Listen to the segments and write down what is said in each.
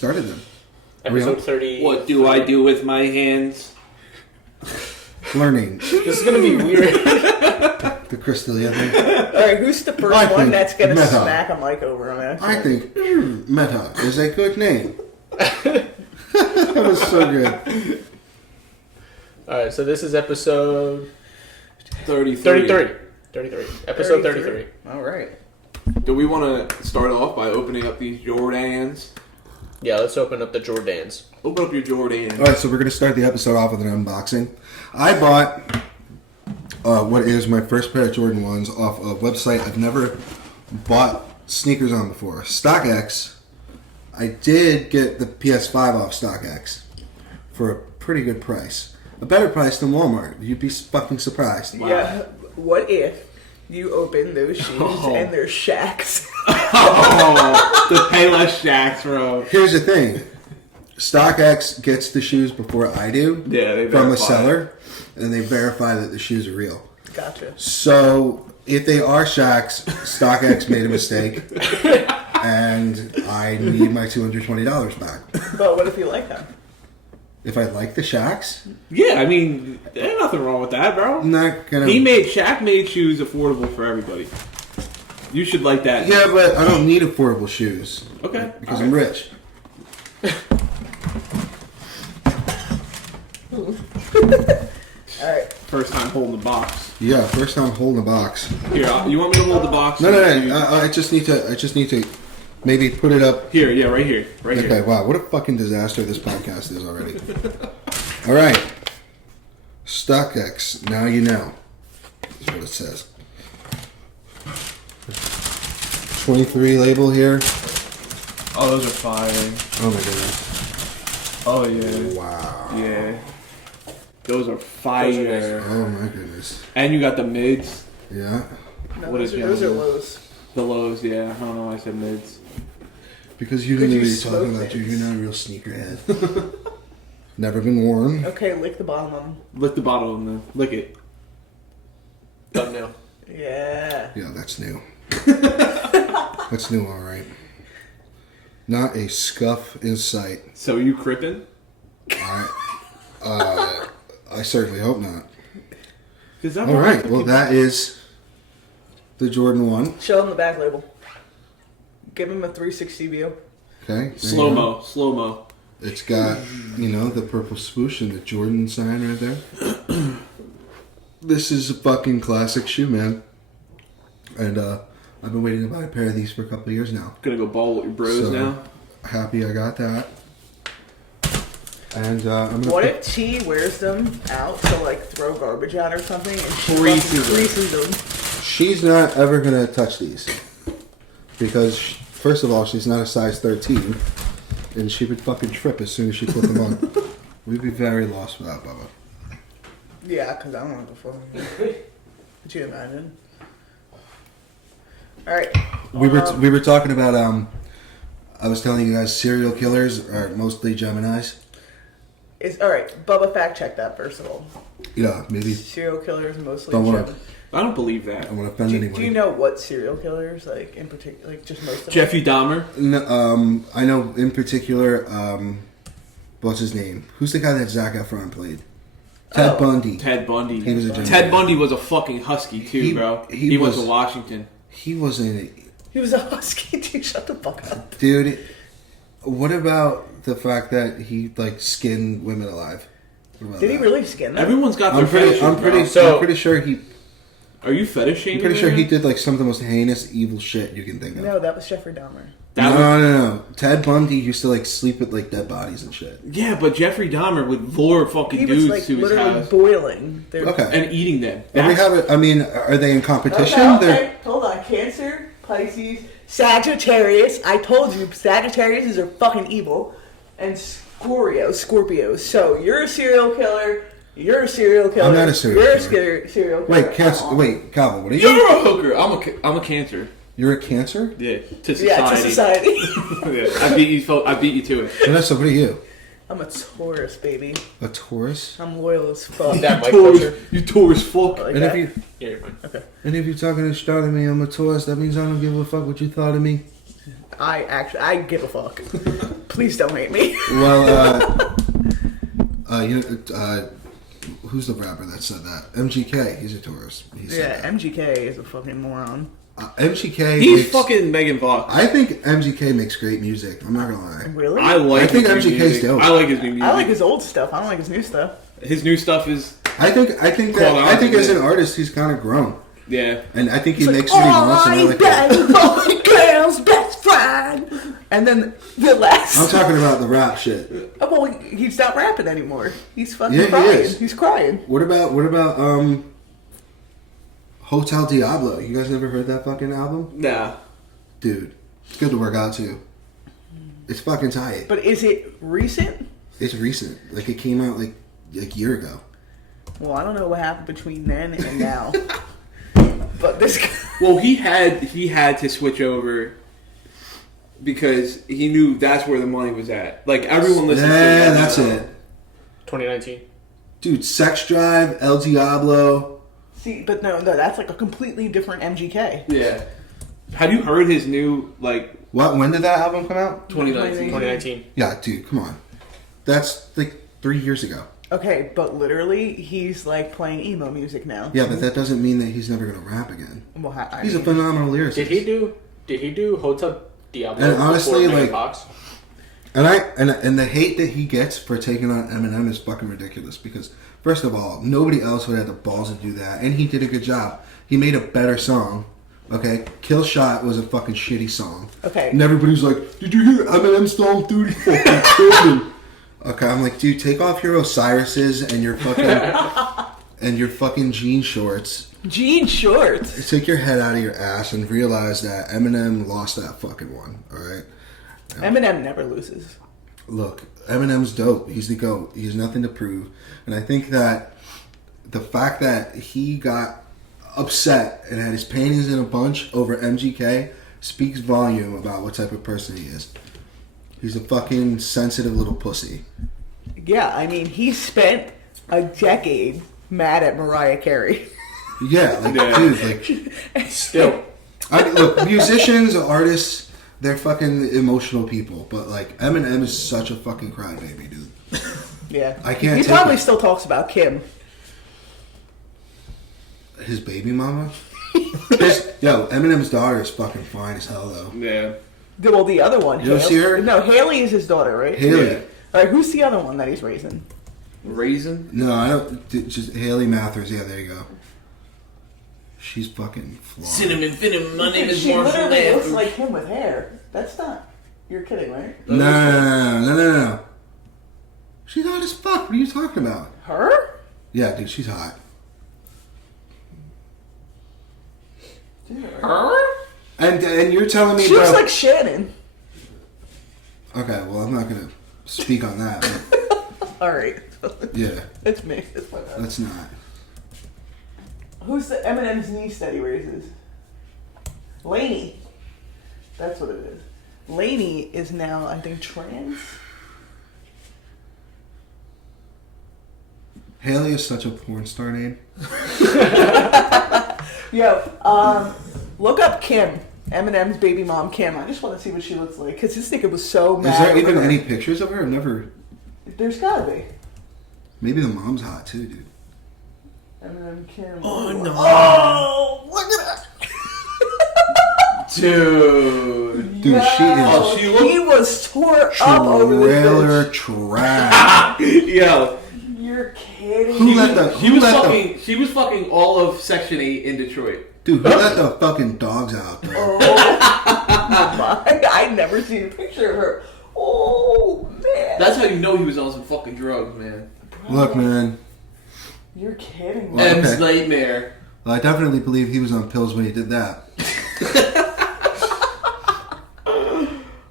started them. Episode 30. What do I do with my hands? Learning. This is going to be weird. The Crystalia thing. Alright, who's the first one that's going to smack a mic over on that? I think Meta is a good name. That was so good. Alright, so this is episode 33. 33. Episode 33. Alright. Do we want to start off by opening up these Jordans? Yeah, let's open up the Jordans. Open up your Jordans. Alright, so we're going to start the episode off with an unboxing. I bought what is my first pair of Jordan 1s off a website I've never bought sneakers on before. StockX. I did get the PS5 off StockX for a pretty good price. A better price than Walmart. You'd be fucking surprised. Wow. Yeah, what if you open those shoes and they're Shaqs? The Payless Shaqs, bro. Here's the thing. StockX gets the shoes before I do. Yeah, they from a verify seller, and they verify that the shoes are real. Gotcha. So if they are Shaqs, StockX made a mistake, and I need my $220 back. But what if you like them? If I like the Shaqs, Yeah, I mean, there's nothing wrong with that, bro. I'm not gonna. Shaq made shoes affordable for everybody. You should like that. Yeah, but I don't need affordable shoes. Okay. Because I'm rich. Alright. First time holding the box. Yeah, first time holding a box. Here, you want me to hold the box? No. I just need to maybe put it up. Here, yeah, right here. Okay, Here. wow, what a fucking disaster this podcast is already. All right. StockX, now you know. That's what it says. 23 label here. Oh, those are fire. Oh my goodness. Oh, yeah. Wow. Yeah. Those are fire. Oh my goodness. And you got the mids. Yeah. No, What those, is are, those are yours? lows. The lows, yeah. I don't know why I said mids. Because you didn't know Could what you you're talking smoke about, dude. this? You're not a real sneakerhead. Never been worn. Okay, lick the bottom of them. Lick the bottle and then lick it. Done now. Yeah. Yeah, that's new. That's new, alright. Not a scuff in sight. So you crippin'? I certainly hope not. All Alright, well that is the Jordan 1. Show them the back label. Give him a 360 view. Okay. there Slow you go. mo. It's got, the purple swoosh and the Jordan sign right there. This is a fucking classic shoe, man. And I've been waiting to buy a pair of these for a couple of years now. Gonna go ball with your bros So, now? Happy I got that. And I'm gonna What if T wears them out to like throw garbage out or something and she Greases fucking greases them? She's not ever gonna touch these because first of all, she's not a size 13, and she would fucking trip as soon as she put them on. We'd be very lost without Bubba. Yeah, because I don't know what the fuck. Could you imagine? Alright. We were talking about I was telling you guys serial killers are mostly Geminis. Alright, Bubba fact check that first of all. Yeah, maybe. Serial killers mostly Don't wanna- Gemini. I don't believe I that. don't want to offend Do anybody. you know what serial killers, like, in particular, like, just most of them? Jeffrey Dahmer? No, I know in particular. What's his name? Who's the guy that Zac Efron played? Ted Bundy. Ted Bundy. He was a Gemini. Ted Bundy was a fucking husky too, bro. he He went was- to Washington. He wasn't. He was a husky, dude, shut the fuck up. Dude, what about the fact that he like skinned women alive? What about Did he that? really skin them? Everyone's got their I'm pretty sure he. Are you fetish shaming? I'm pretty sure right he now? did like some of the most heinous, evil shit you can think of. No, that was Jeffrey Dahmer. No. Ted Bundy used to like sleep with like dead bodies and shit. Yeah, but Jeffrey Dahmer would lure fucking He was, dudes like, to his literally house boiling. Okay. and eating them. Well, we That's- have it. I mean, are they in competition? Okay. Hold on. Cancer, Pisces, Sagittarius. I told you, Sagittarius are fucking evil. And Scorpio. So, you're a serial killer. You're a serial killer. I'm not a serial You're killer. a serial killer. Wait, Cancer. Wait, Calvin, what are you? You're a hooker. I'm a Cancer. You're a Cancer? Yeah, to society. Yeah, to society. Yeah, I beat you to it. Vanessa, what are you? I'm a Taurus, baby. A Taurus? I'm loyal as fuck. That mic Taurus, culture. you Taurus fuck. Like And that? if you Yeah, you're fine. Okay. and if you're talking to start of me, I'm a Taurus. That means I don't give a fuck what you thought of me. I give a fuck. Please don't hate me. Well, who's the rapper that said that? MGK. He's a tourist. MGK is a fucking moron. MGK. He's fucking Megan Fox. I think MGK makes great music. I'm not gonna lie. Really? I think MGK's dope. I like his new music. I like his old stuff. I don't like his new stuff. His new stuff is. I think as an artist he's kind of grown. Yeah. And I think he makes what he wants. And I like that. Girl's best friend. And then the last. I'm talking about the rap shit. Oh, well, he's not rapping anymore. He's fucking He crying. is. He's crying. What about Hotel Diablo? You guys never heard that fucking album? Nah. Dude, it's good to work out to. It's fucking tight. But is it recent? It's recent. Like it came out like a year ago. Well, I don't know what happened between then and now. But this guy... Well, he had to switch over because he knew that's where the money was at. Like everyone listens to that. Yeah, that's it. 2019. Dude, Sex Drive, El Diablo. See, but no, that's like a completely different MGK. Yeah. Have you heard his new What? When did that album come out? 2019. Yeah, dude, come on. That's like 3 years ago. Okay, but literally, he's like playing emo music now. Yeah, but that doesn't mean that he's never gonna rap again. Well, He's a phenomenal lyricist. Did he do Hotel Diablo? And honestly, before Megan like, Fox? and the hate that he gets for taking on Eminem is fucking ridiculous. Because first of all, nobody else would have the balls to do that, and he did a good job. He made a better song. Okay, Kill Shot was a fucking shitty song. Okay, and everybody's like, "Did you hear Eminem song 30 fucking children?" Okay, I'm like, dude, take off your Osiris's and your fucking jean shorts. Jean shorts. Take your head out of your ass and realize that Eminem lost that fucking one. All right. Eminem never loses. Look, Eminem's dope. He's the GOAT. He has nothing to prove, and I think that the fact that he got upset and had his panties in a bunch over MGK speaks volume about what type of person he is. He's a fucking sensitive little pussy. Yeah, I mean, he spent a decade mad at Mariah Carey. Yeah, like, dude, like... Still. Look, musicians, artists, they're fucking emotional people, but, like, Eminem is such a fucking crybaby, dude. Yeah. I can't He take probably it. still talks about Kim. His baby mama? Eminem's daughter is fucking fine as hell, though. Yeah. Well, the other one. You don't see her? No, Haley is his daughter, right? Haley. Yeah. All right, who's the other one that he's raising? Raisin? No, I don't... Just Haley Mathers. Yeah, there you go. She's fucking flawed. Cinnamon, my name is She Marshall literally looks Mathers. like him with hair. That's not... You're kidding, right? No. She's hot as fuck. What are you talking about? Her? Yeah, dude, she's hot. Her? And you're telling me She looks like Shannon. Okay, well, I'm not gonna speak on that. But All right. yeah, It's me. It's my bad. that's not. Who's the Eminem's niece that he raises? Lainey. That's what it is. Lainey is now, I think, trans. Haley is such a porn star name. Yo, look up Kim. Eminem's baby mom, Kim. I just want to see what she looks like. Because this nigga was so mad. Is there even over her. any pictures of her? I've never. There's gotta be. Maybe the mom's hot too, dude. Eminem, Kim. Oh, no. Oh, look at that. Dude. Dude, she is Oh, she looked- He was tore up over this trailer bitch. trash. Yo. You're kidding Who me. let the- He was fucking all of Section 8 in Detroit. Dude, who let the fucking dogs out, bro? Oh my! I never seen a picture of her. Oh man! That's how you know he was on some fucking drugs, man. Look, man. You're kidding me. Well, M's okay. nightmare. Well, I definitely believe he was on pills when he did that.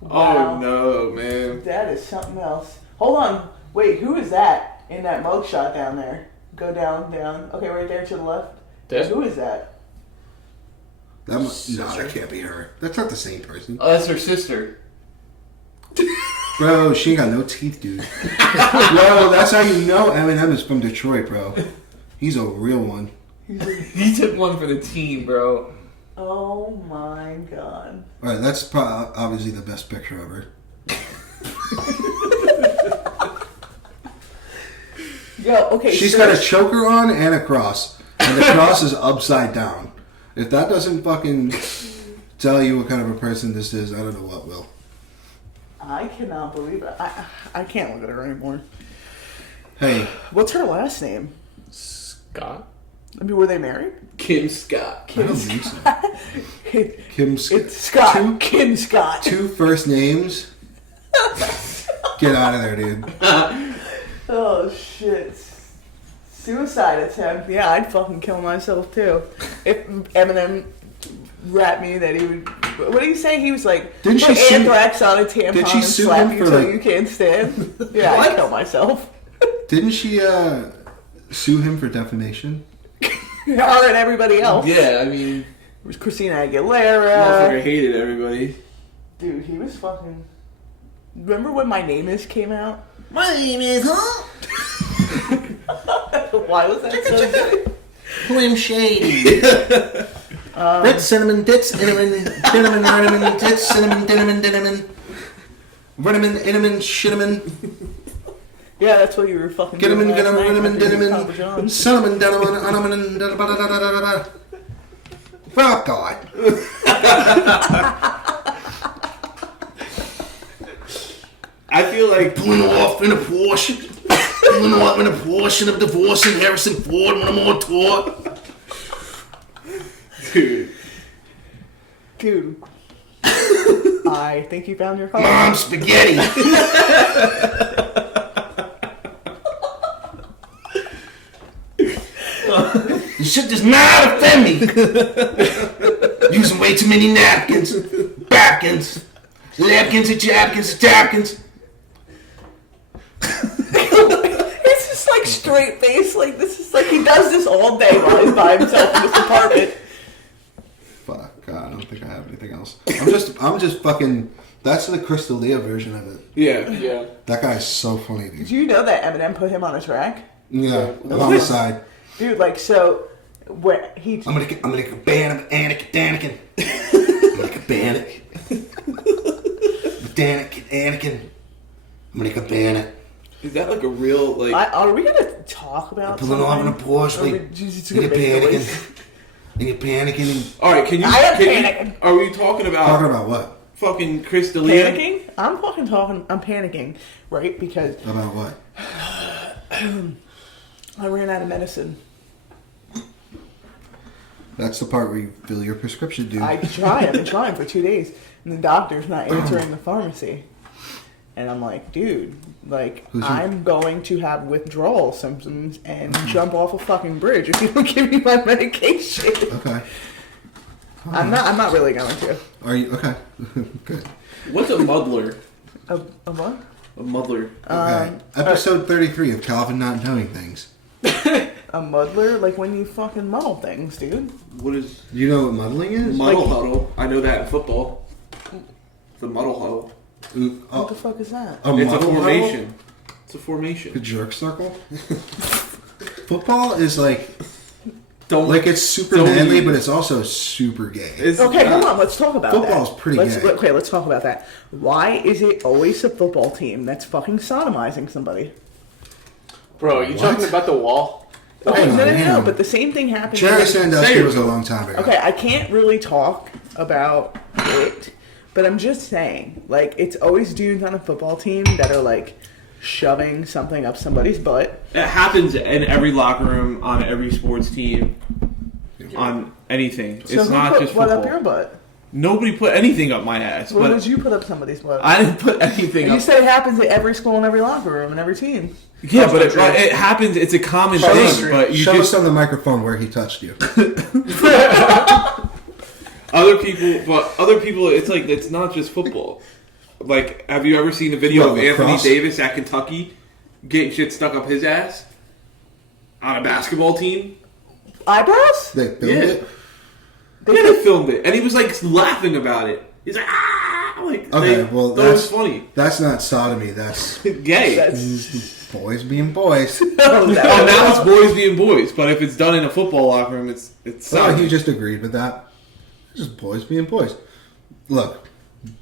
Wow. Oh no, man. That is something else. Hold on. Wait, who is that in that mugshot down there? Go down, down. Okay, right there to the left. This? Who is that? No, that can't be her. That's not the same person. Oh, that's her sister. Bro, she ain't got no teeth, dude. Bro, that's how you know Eminem is from Detroit, bro. He's a real one. He took one for the team, bro. Oh my god. All right, that's obviously the best picture of her. Yo, okay. She's got a choker on and a cross, and the cross is upside down. If that doesn't fucking tell you what kind of a person this is, I don't know what will. I cannot believe it. I can't look at her anymore. Hey, What's her last name? Scott? I mean, were they married? Kim Scott. I don't think so. Kim It's Scott. Kim Scott. 2 first names. Get out of there, dude. Oh shit. Suicide attempt. Yeah, I'd fucking kill myself too. If Eminem rapped me that he would. What did he say? He was like, Didn't put she sue- anthrax on a tampon Did she and sue slap him you for, till like- you can't stand. Yeah, I'd kill myself. Didn't she sue him for defamation? Her and everybody else. Yeah, I mean, It was Christina motherfucker Aguilera. hated everybody. Dude, he was fucking. Remember when My Name Is came out? My name is, huh? Why was that so good? Slim Shady. Red cinnamon tits, cinnamon, cinnamon, cinnamon tits, cinnamon, cinnamon, cinnamon. Cinnamon, cinnamon, cinnamon. Yeah, that's what you were fucking Get him in, doing get him, last night cinnamon, after you cinnamon, Papa John's. cinnamon, cinnamon, cinnamon, oh God. I feel like Pulling off in a Porsche. Pulling off in a Porsche of divorcing Harrison Ford when I'm on tour. dude. Dude. I think you found your car. Mom spaghetti. You should just not offend me. Using way too many napkins. Napkins. Napkins and chapkins and tapkins. It's just like straight face. Like this is like he does this all day while he's by himself in this apartment. Fuck, God, I don't think I have anything else. I'm just fucking. That's the Crystal Leah version of it. Yeah. Yeah. That guy's so funny, dude. Did you know that Eminem put him on a track? Yeah, on the side. Dude, like so where he I'm gonna get a band of Anakin Danikin. I'm gonna get a Bannock. Anakin. I'm gonna get a Bannock. Is that like a real like? are we gonna talk about Pulling off in a Porsche, Or we like, just and gonna you're make panicking. noise? And you're panicking. All right, can you? I am can panicking. you are we talking about Talking about what? fucking Chris D'Elia? Panicking? I'm panicking, right? Because About what? I ran out of medicine. That's the part where you fill your prescription, dude. I've been trying for 2 days, and the doctor's not answering the pharmacy. And I'm like, dude, like, I'm going to have withdrawal symptoms and jump off a fucking bridge if you don't give me my medication. Okay. I'm not really going to. Are you okay? Good. What's a muddler? A what? A muddler. Okay. Episode 33 of Calvin Not Knowing Things. A muddler? Like when you fucking muddle things, dude. What is You know what muddling is? muddle huddle? I know that in football. The muddle huddle. Ooh, What the fuck is that? a It's a muddle formation. huddle? It's a formation. A jerk circle? Football is like it's super don't manly, even- but it's also super gay. It's Okay, not- hold on. Let's talk about Football's that. pretty let's, gay. Okay, let's talk about that. Why is it always the football team that's fucking sodomizing somebody? Bro, you What? talking about the wall? Okay, Hang on, hang no. on. But the same thing happened. Jerry when- Sandusky was a long time ago. Okay, I can't really talk about it, but I'm just saying, like, it's always dudes on a football team that are like shoving something up somebody's butt. It happens in every locker room, on every sports team, on anything. So It's who not put just what football. up your butt? Nobody put anything up my ass. When But would you put up somebody's butt? I didn't put anything You up. said it happens at every school and every locker room and every team. Yeah, but it happens. It's a common Show thing. us, But you show just us on the microphone where he touched you. other people. It's like it's not just football. Like, have you ever seen a video What, of Anthony lacrosse? Davis at Kentucky getting shit stuck up his ass on a basketball team? Eyebrows? They filmed Yeah. it. Yeah, they filmed it, and he was like laughing about it. He's like, ah, like Okay, well, thought it was funny. That's not sodomy. That's Gay. That's boys being boys. Oh, now it's boys being boys, but if it's done in a football locker room, it's So sodomy. he just agreed with that. Just boys being boys. Look,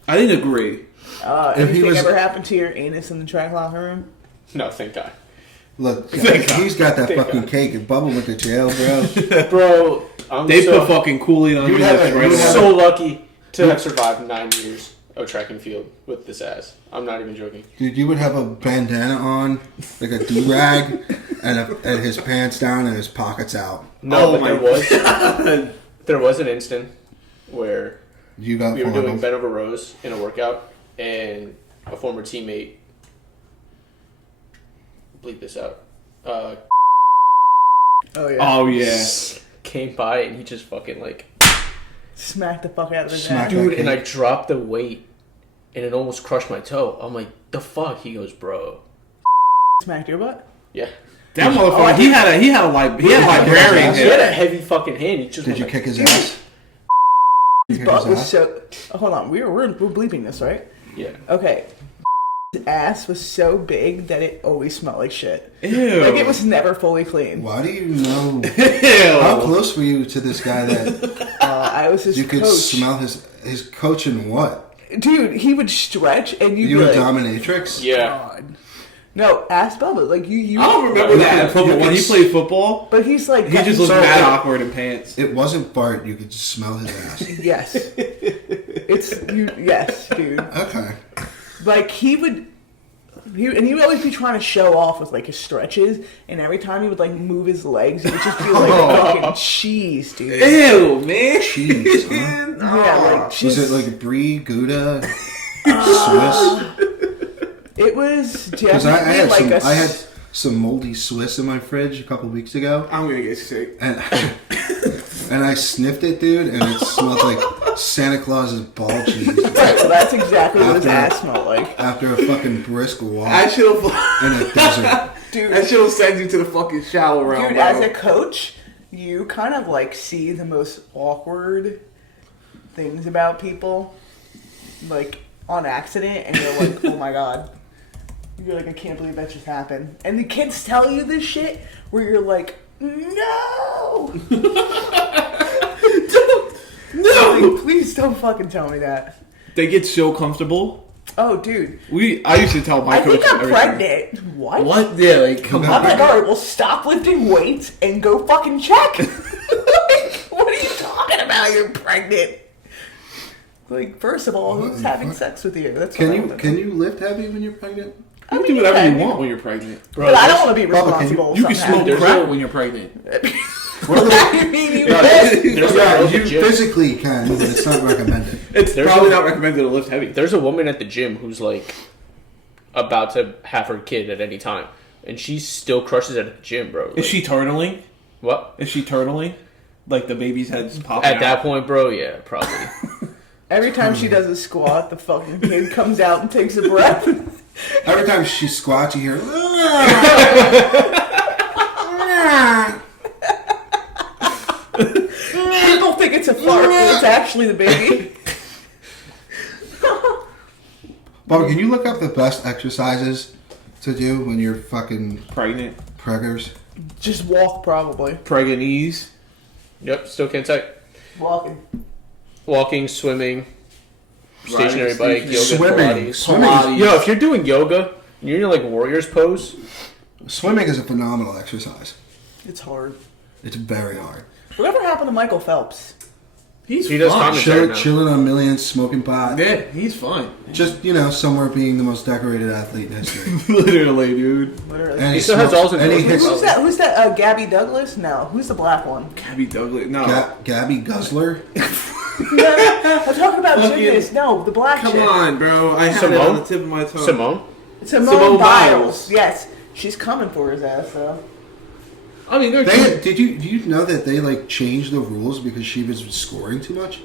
I didn't agree. Anything ever happened to your anus in the track locker room? No, thank God. look, he's got that fucking cake and Bubba went to jail, bro. Bro, They put fucking Kool-Aid on You me. have That's a- I'm right. so lucky to have survived 9 years of track and field with this ass. I'm not even joking. Dude, you would have a bandana on, like a do-rag, and his pants down and his pockets out. No, Oh but there was an instant where You got we were doing fondled. bent over rows in a workout, and a former teammate, bleep this out, Oh yeah. Oh yeah. came by and he just fucking like, Smack the fuck out of his Smack ass. that dude, and I cake. dropped the weight, and it almost crushed my toe. I'm like, the fuck? He goes, bro. Smacked your butt. Yeah. That motherfucker. He had librarian He had a hair. heavy fucking hand. He just Did went you like, kick his ass? His Kick butt his was ass? so. Hold on, we're bleeping this, right? Yeah. Okay. His ass was so big that it always smelled like shit. Ew. Like it was never fully clean. Why do you know? Ew. How close were you to this guy that I was his you could coach. smell his coach in what? Dude, he would stretch and you'd You be a like, dominatrix? Yeah. God. No, ask Bubba. Like you. I don't remember that in football. When he played football, But he's like. he just looked So- mad awkward in pants. It wasn't fart. You could just smell his ass. Yes. It's you. Yes, dude. Okay. Like he would. He would always be trying to show off with like his stretches, and every time he would like move his legs, it would just be like fucking cheese, dude. Ew, man. Cheese, huh? Yeah, like cheese. Was it like Brie, Gouda, Swiss? It was Because I definitely had like had some moldy Swiss in my fridge a couple weeks ago, I'm gonna get sick. and and I sniffed it, dude, and it smelled like Santa Claus's ball cheese Right, so that's exactly what his After- ass smelled like, after a fucking brisk walk I should in a desert. dude. That shit'll send you to the fucking shallow realm, Dude, bro. as a coach, you kind of like see the most awkward things about people, like on accident, and you're like, oh my god. You're like, I can't believe that just happened. And the kids tell you this shit where you're like, no! No! Like, please don't fucking tell me that. They get so comfortable. Oh, dude. I used to tell my I coach think I'm everything. pregnant. What? What? Yeah, like come I'm on. like, alright, well, stop lifting weights and go fucking check. Like, what are you talking about? You're pregnant. Like, first of all, who's having sex with you? That's what I wanna know. Can you lift heavy when you're pregnant? You can do whatever you want when you're pregnant. Bro, But I don't want to be Bubba, responsible. You can if something smoke There's crack no- when you're pregnant. happens. I mean, you Yeah, bet. there's a Yeah, girl at the you gym. physically can, but it's not recommended. It's There's probably a- not recommended to lift heavy. There's a woman at the gym who's like about to have her kid at any time, and she still crushes it at the gym, bro. Like, Is she turtling? what? Is she turtling? Like the baby's head's popping At that out? point, bro, yeah, probably. Every time she does a squat, the fucking kid comes out and takes a breath. Every time she squats, you hear. People think it's a fart, but it's actually the baby. Bubba, can you look up the best exercises to do when you're fucking Pregnant. preggers? Just walk, probably. Pregnanese. Yep, still can't say. Walking. Walking, swimming, stationary Riding, bike, yoga, Swimming. Pilates. Swimming. Yo, if you're doing yoga, and you're in like warrior's pose, Swimming is a phenomenal exercise. It's hard. It's very hard. Whatever happened to Michael Phelps? He's He does fun. commentary. Chilling on millions, smoking pot. Yeah, he's fun. Just, somewhere being the most decorated athlete in history. Literally, dude. Literally. And He still has all his and he endorsements. hits Who's that? Who's that? Gabby Douglas? No. Who's the black one? Gabby Douglas. No. Gabby Guzzler. No, I'm talking about Fucking- gymnasts. No, the black Come chick. on, bro. I had it on the tip of my tongue. Simone. Simone Simone Biles. Biles. Yes. She's coming for his ass, though. I mean, they're Do you know that they changed the rules because she was scoring too much?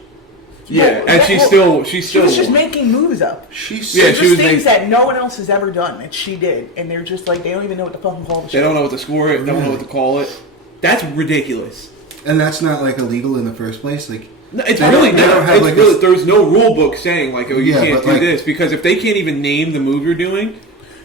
yeah, Well, and she's still She was just won. making moves up. She's Yeah, There's she was things making- that no one else has ever done that she did, and they're just like, they don't even know what to fucking call the They shit. don't know what to score it. They don't know what to call it. That's ridiculous. and that's not illegal in the first place. No, it's They really don't- they not. don't have, It's like, really, a- there's no rule book saying oh, you Yeah, can't but, do this, because if they can't even name the move you're doing,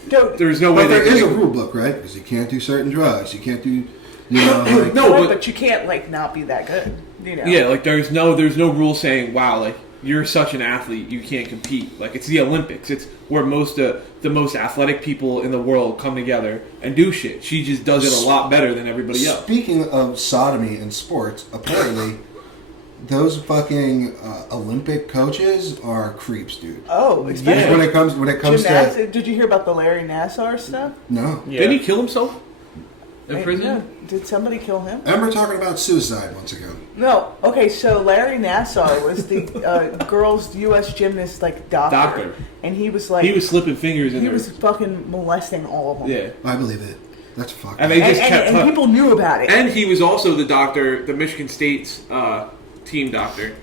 Dude, there's no way But there they is a can. rule book, right? Because you can't do certain drugs. You can't do, No, right, but but you can't, not be that good. Yeah, like there's no rule saying, wow, like you're such an athlete, you can't compete. Like it's the Olympics. It's where the most athletic people in the world come together and do shit. She just does it a lot better than everybody else. Speaking of sodomy in sports, apparently those fucking Olympic coaches are creeps, dude. Oh, especially Yeah. When it comes to did you hear about the Larry Nassar stuff? no. Yeah. Didn't he kill himself in prison? Yeah. Did somebody kill him? And we're talking about suicide once again. No. Okay, so Larry Nassar was the girls' U.S. gymnast, like doctor, and he was like He was slipping fingers in he there. was fucking molesting all of them. Yeah. I believe it. That's fucking. And they just kept and people knew about it. And he was also the doctor, the Michigan State's team doctor.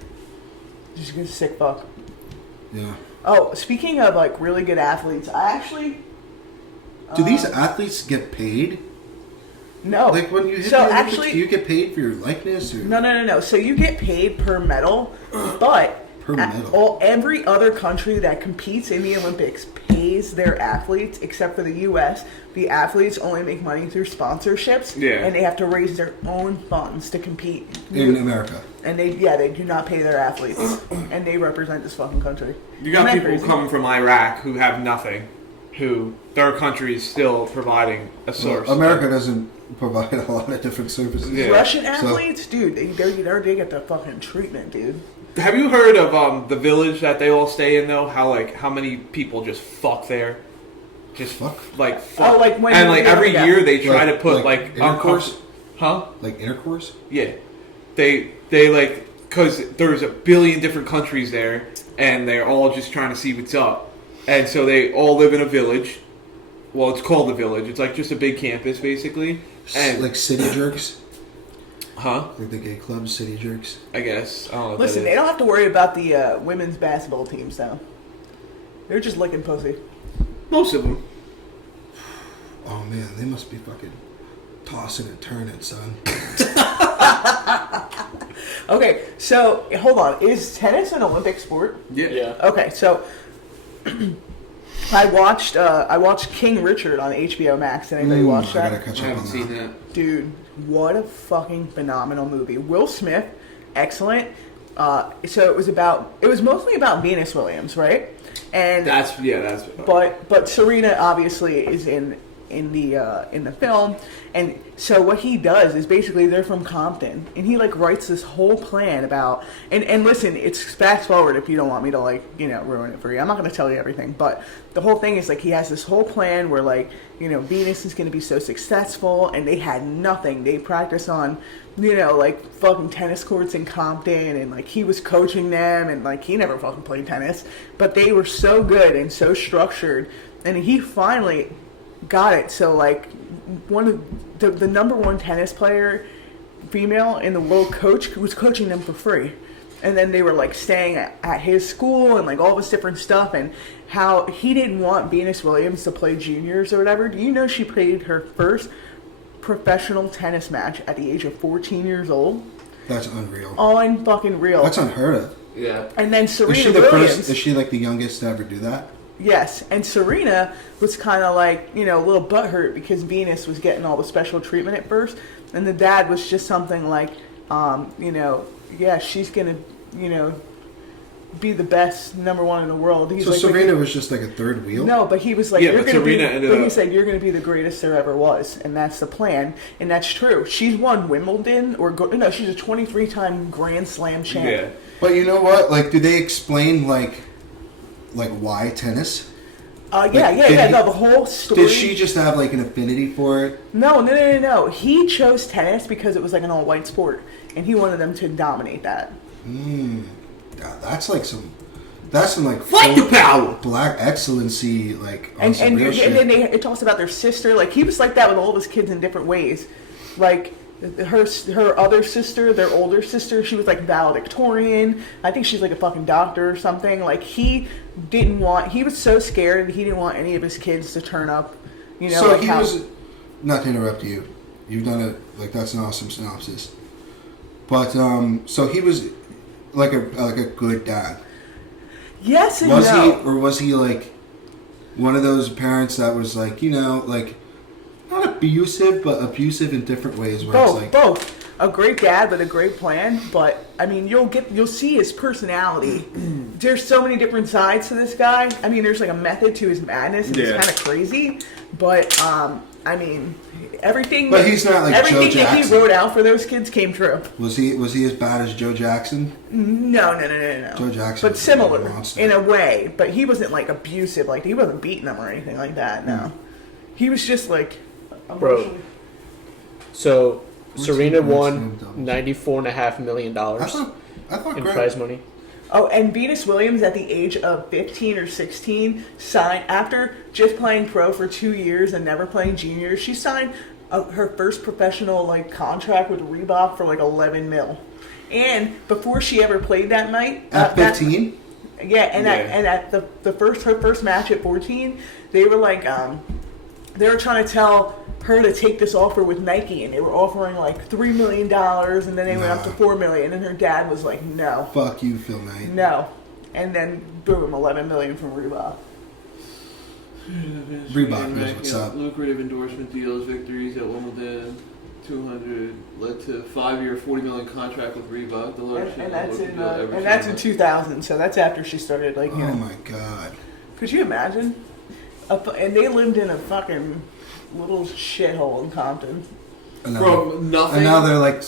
Just a sick fuck. Yeah. Oh, speaking of like really good athletes, I actually Do these athletes get paid? no. Like when you hit So the Olympics, actually, do you get paid for your likeness? Or? no. So you get paid per medal, but Per medal. every other country that competes in the Olympics pays their athletes, except for the U.S. The athletes only make money through sponsorships, and they have to raise their own funds to compete In America. And they do not pay their athletes, and they represent this fucking country. You got Isn't that people crazy? coming from Iraq who have nothing, who their country is still providing a source. Well, America doesn't provide a lot of different services. Yeah. Russian athletes, dude, they get the fucking treatment, dude. Have you heard of the village that they all stay in though? How many people just fuck there? Just Fuck? like fuck. Oh, like when and like every yeah. year they try Like- to put like like intercourse? Huh? Like intercourse? Yeah. They like because there's a billion different countries there, and they're all just trying to see what's up, and so they all live in a village. Well, it's called a village. It's like just a big campus basically. And Like city jerks? huh? Like the gay club, city jerks? I guess. I don't know what Listen, that they is. don't have to worry about the women's basketball teams though. They're just licking pussy. Most of them. Oh man, they must be fucking tossing and turning, son. Okay, so hold on. Is tennis an Olympic sport? Yeah. Yeah. Okay, so I watched King Richard on HBO Max. Did anybody watch I that? gotta catch I up haven't on seen that. that. Dude, what a fucking phenomenal movie. Will Smith, excellent. So it was mostly about Venus Williams, right? And That's. but Serena obviously is in the film, and so what he does is basically they're from Compton, and he like writes this whole plan about and listen, it's fast forward if you don't want me to like ruin it for you. I'm not going to tell you everything, but the whole thing is like he has this whole plan where like Venus is going to be so successful, and they had nothing. They practice on like fucking tennis courts in Compton, and like he was coaching them, and like he never fucking played tennis, but they were so good and so structured, and he finally got it. So like one of the number one tennis player female in the world was coaching them for free, and then they were like staying at his school and like all this different stuff, and how he didn't want Venus Williams to play juniors or whatever. Do you know she played her first professional tennis match at the age of 14 years old? That's unreal. Unfucking real. That's unheard of. Yeah. And then Serena Is she the Williams. first? Is she like the youngest to ever do that? Yes, and Serena was kind of like, a little butthurt because Venus was getting all the special treatment at first, and the dad was just something like, yeah, she's gonna, be the best number one in the world. He's So like, Serena was just like a third wheel? no, but he was like, Yeah, you're but gonna Serena be, ended but he up- said you're gonna be the greatest there ever was, and that's the plan, and that's true. She's won Wimbledon, she's a 23-time Grand Slam champ. Yeah. But you know what? Like, do they explain like why tennis? Yeah. No, the whole story. Did she just have like an affinity for it? No. He chose tennis because it was like an all-white sport, and he wanted them to dominate that. God, that's some like Fight the power! black excellency, like on And some real shit. then it talks about their sister. Like he was like that with all of his kids in different ways. Like her other sister, their older sister, she was like valedictorian. I think she's like a fucking doctor or something. Like he was so scared he didn't want any of his kids to turn up. So like he how, was. Not to interrupt you, you've done it. Like that's an awesome synopsis. But so he was like a good dad. Yes and Was no. he, or was he like one of those parents that was like like not abusive, but abusive in different ways? Where it's like, a great dad with a great plan, but I mean, you'll see his personality. There's so many different sides to this guy. I mean, there's like a method to his madness, and it's kind of crazy. But I mean, everything. But he's not like everything Joe that he Jackson. wrote out for those kids came true. Was he as bad as Joe Jackson? No. Joe Jackson, But was similar a monster. in a way. But he wasn't like abusive. Like he wasn't beating them or anything like that. No, he was just like. Bro. So Serena won Snoop Dogg? $94.5 million I thought in great. prize money. Oh, and Venus Williams at the age of 15 or 16 signed, after just playing pro for 2 years and never playing juniors, she signed her first professional like contract with Reebok for like 11 mil. And before she ever played that night, At 15? At her first match at 14, they were like they were trying to tell her to take this offer with Nike, and they were offering like $3 million, and then they went up to $4 million, and her dad was like, no, Fuck you, Phil Knight. no, and then boom, $11 million from Reebok. Reebok knows what's up. Lucrative endorsement deals, victories at Wimbledon, 200 led to a 5-year, $40 million contract with Reebok. The largest And that's in deal ever and that's in signed. 2000, so that's after she started like. Oh You know, my god. could you imagine? And they lived in a fucking little shithole in Compton. And now, From nothing. and now they're like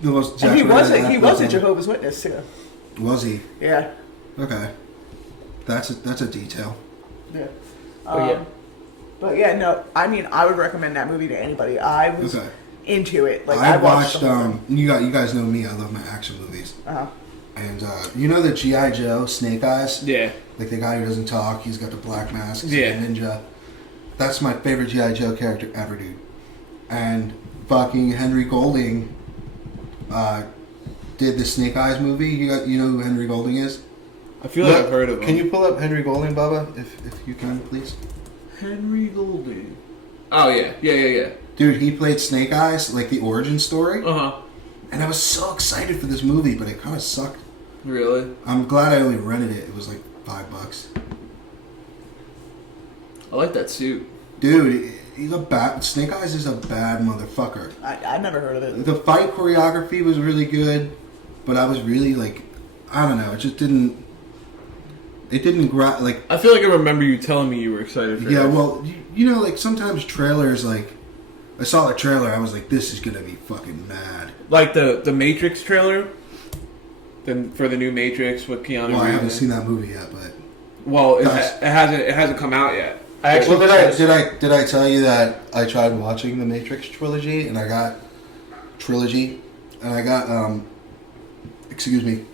the most. And he was decorated a athletes. Jehovah's Witness too. Was he? Yeah, Okay. That's a detail. yeah. Yeah. But yeah, no. I mean, I would recommend that movie to anybody. I was Okay. into it. Like I watched. watched. the whole thing. You guys know me. I love my action movies. Uh-huh. And you know the G.I. Joe Snake Eyes? Yeah. Like the guy who doesn't talk. He's got the black mask. He's Yeah. a ninja. That's my favorite G.I. Joe character ever, dude. And fucking Henry Golding did the Snake Eyes movie. You know who Henry Golding is? I feel like I've heard of him. Can you pull up Henry Golding, Bubba, if you can, please? Henry Golding. Oh, yeah. Yeah. Dude, he played Snake Eyes, like the origin story. Uh-huh. And I was so excited for this movie, but it kind of sucked. Really? I'm glad I only rented it. It was like $5. I like that suit. Dude, he's a bad. Snake Eyes is a bad motherfucker. I never heard of it. The fight choreography was really good, but I was really like, I don't know. It just didn't. It didn't like. I feel like I remember you telling me you were excited for Yeah, it. well, you know, like sometimes trailers, like I saw the trailer, I was like, this is gonna be fucking mad. Like the Matrix trailer? For the new Matrix with Keanu Reeves. Well, I haven't in it. seen that movie yet, but Well, it Nice. hasn't come out yet. I actually well, did I tell you that I tried watching the Matrix trilogy and I got excuse me,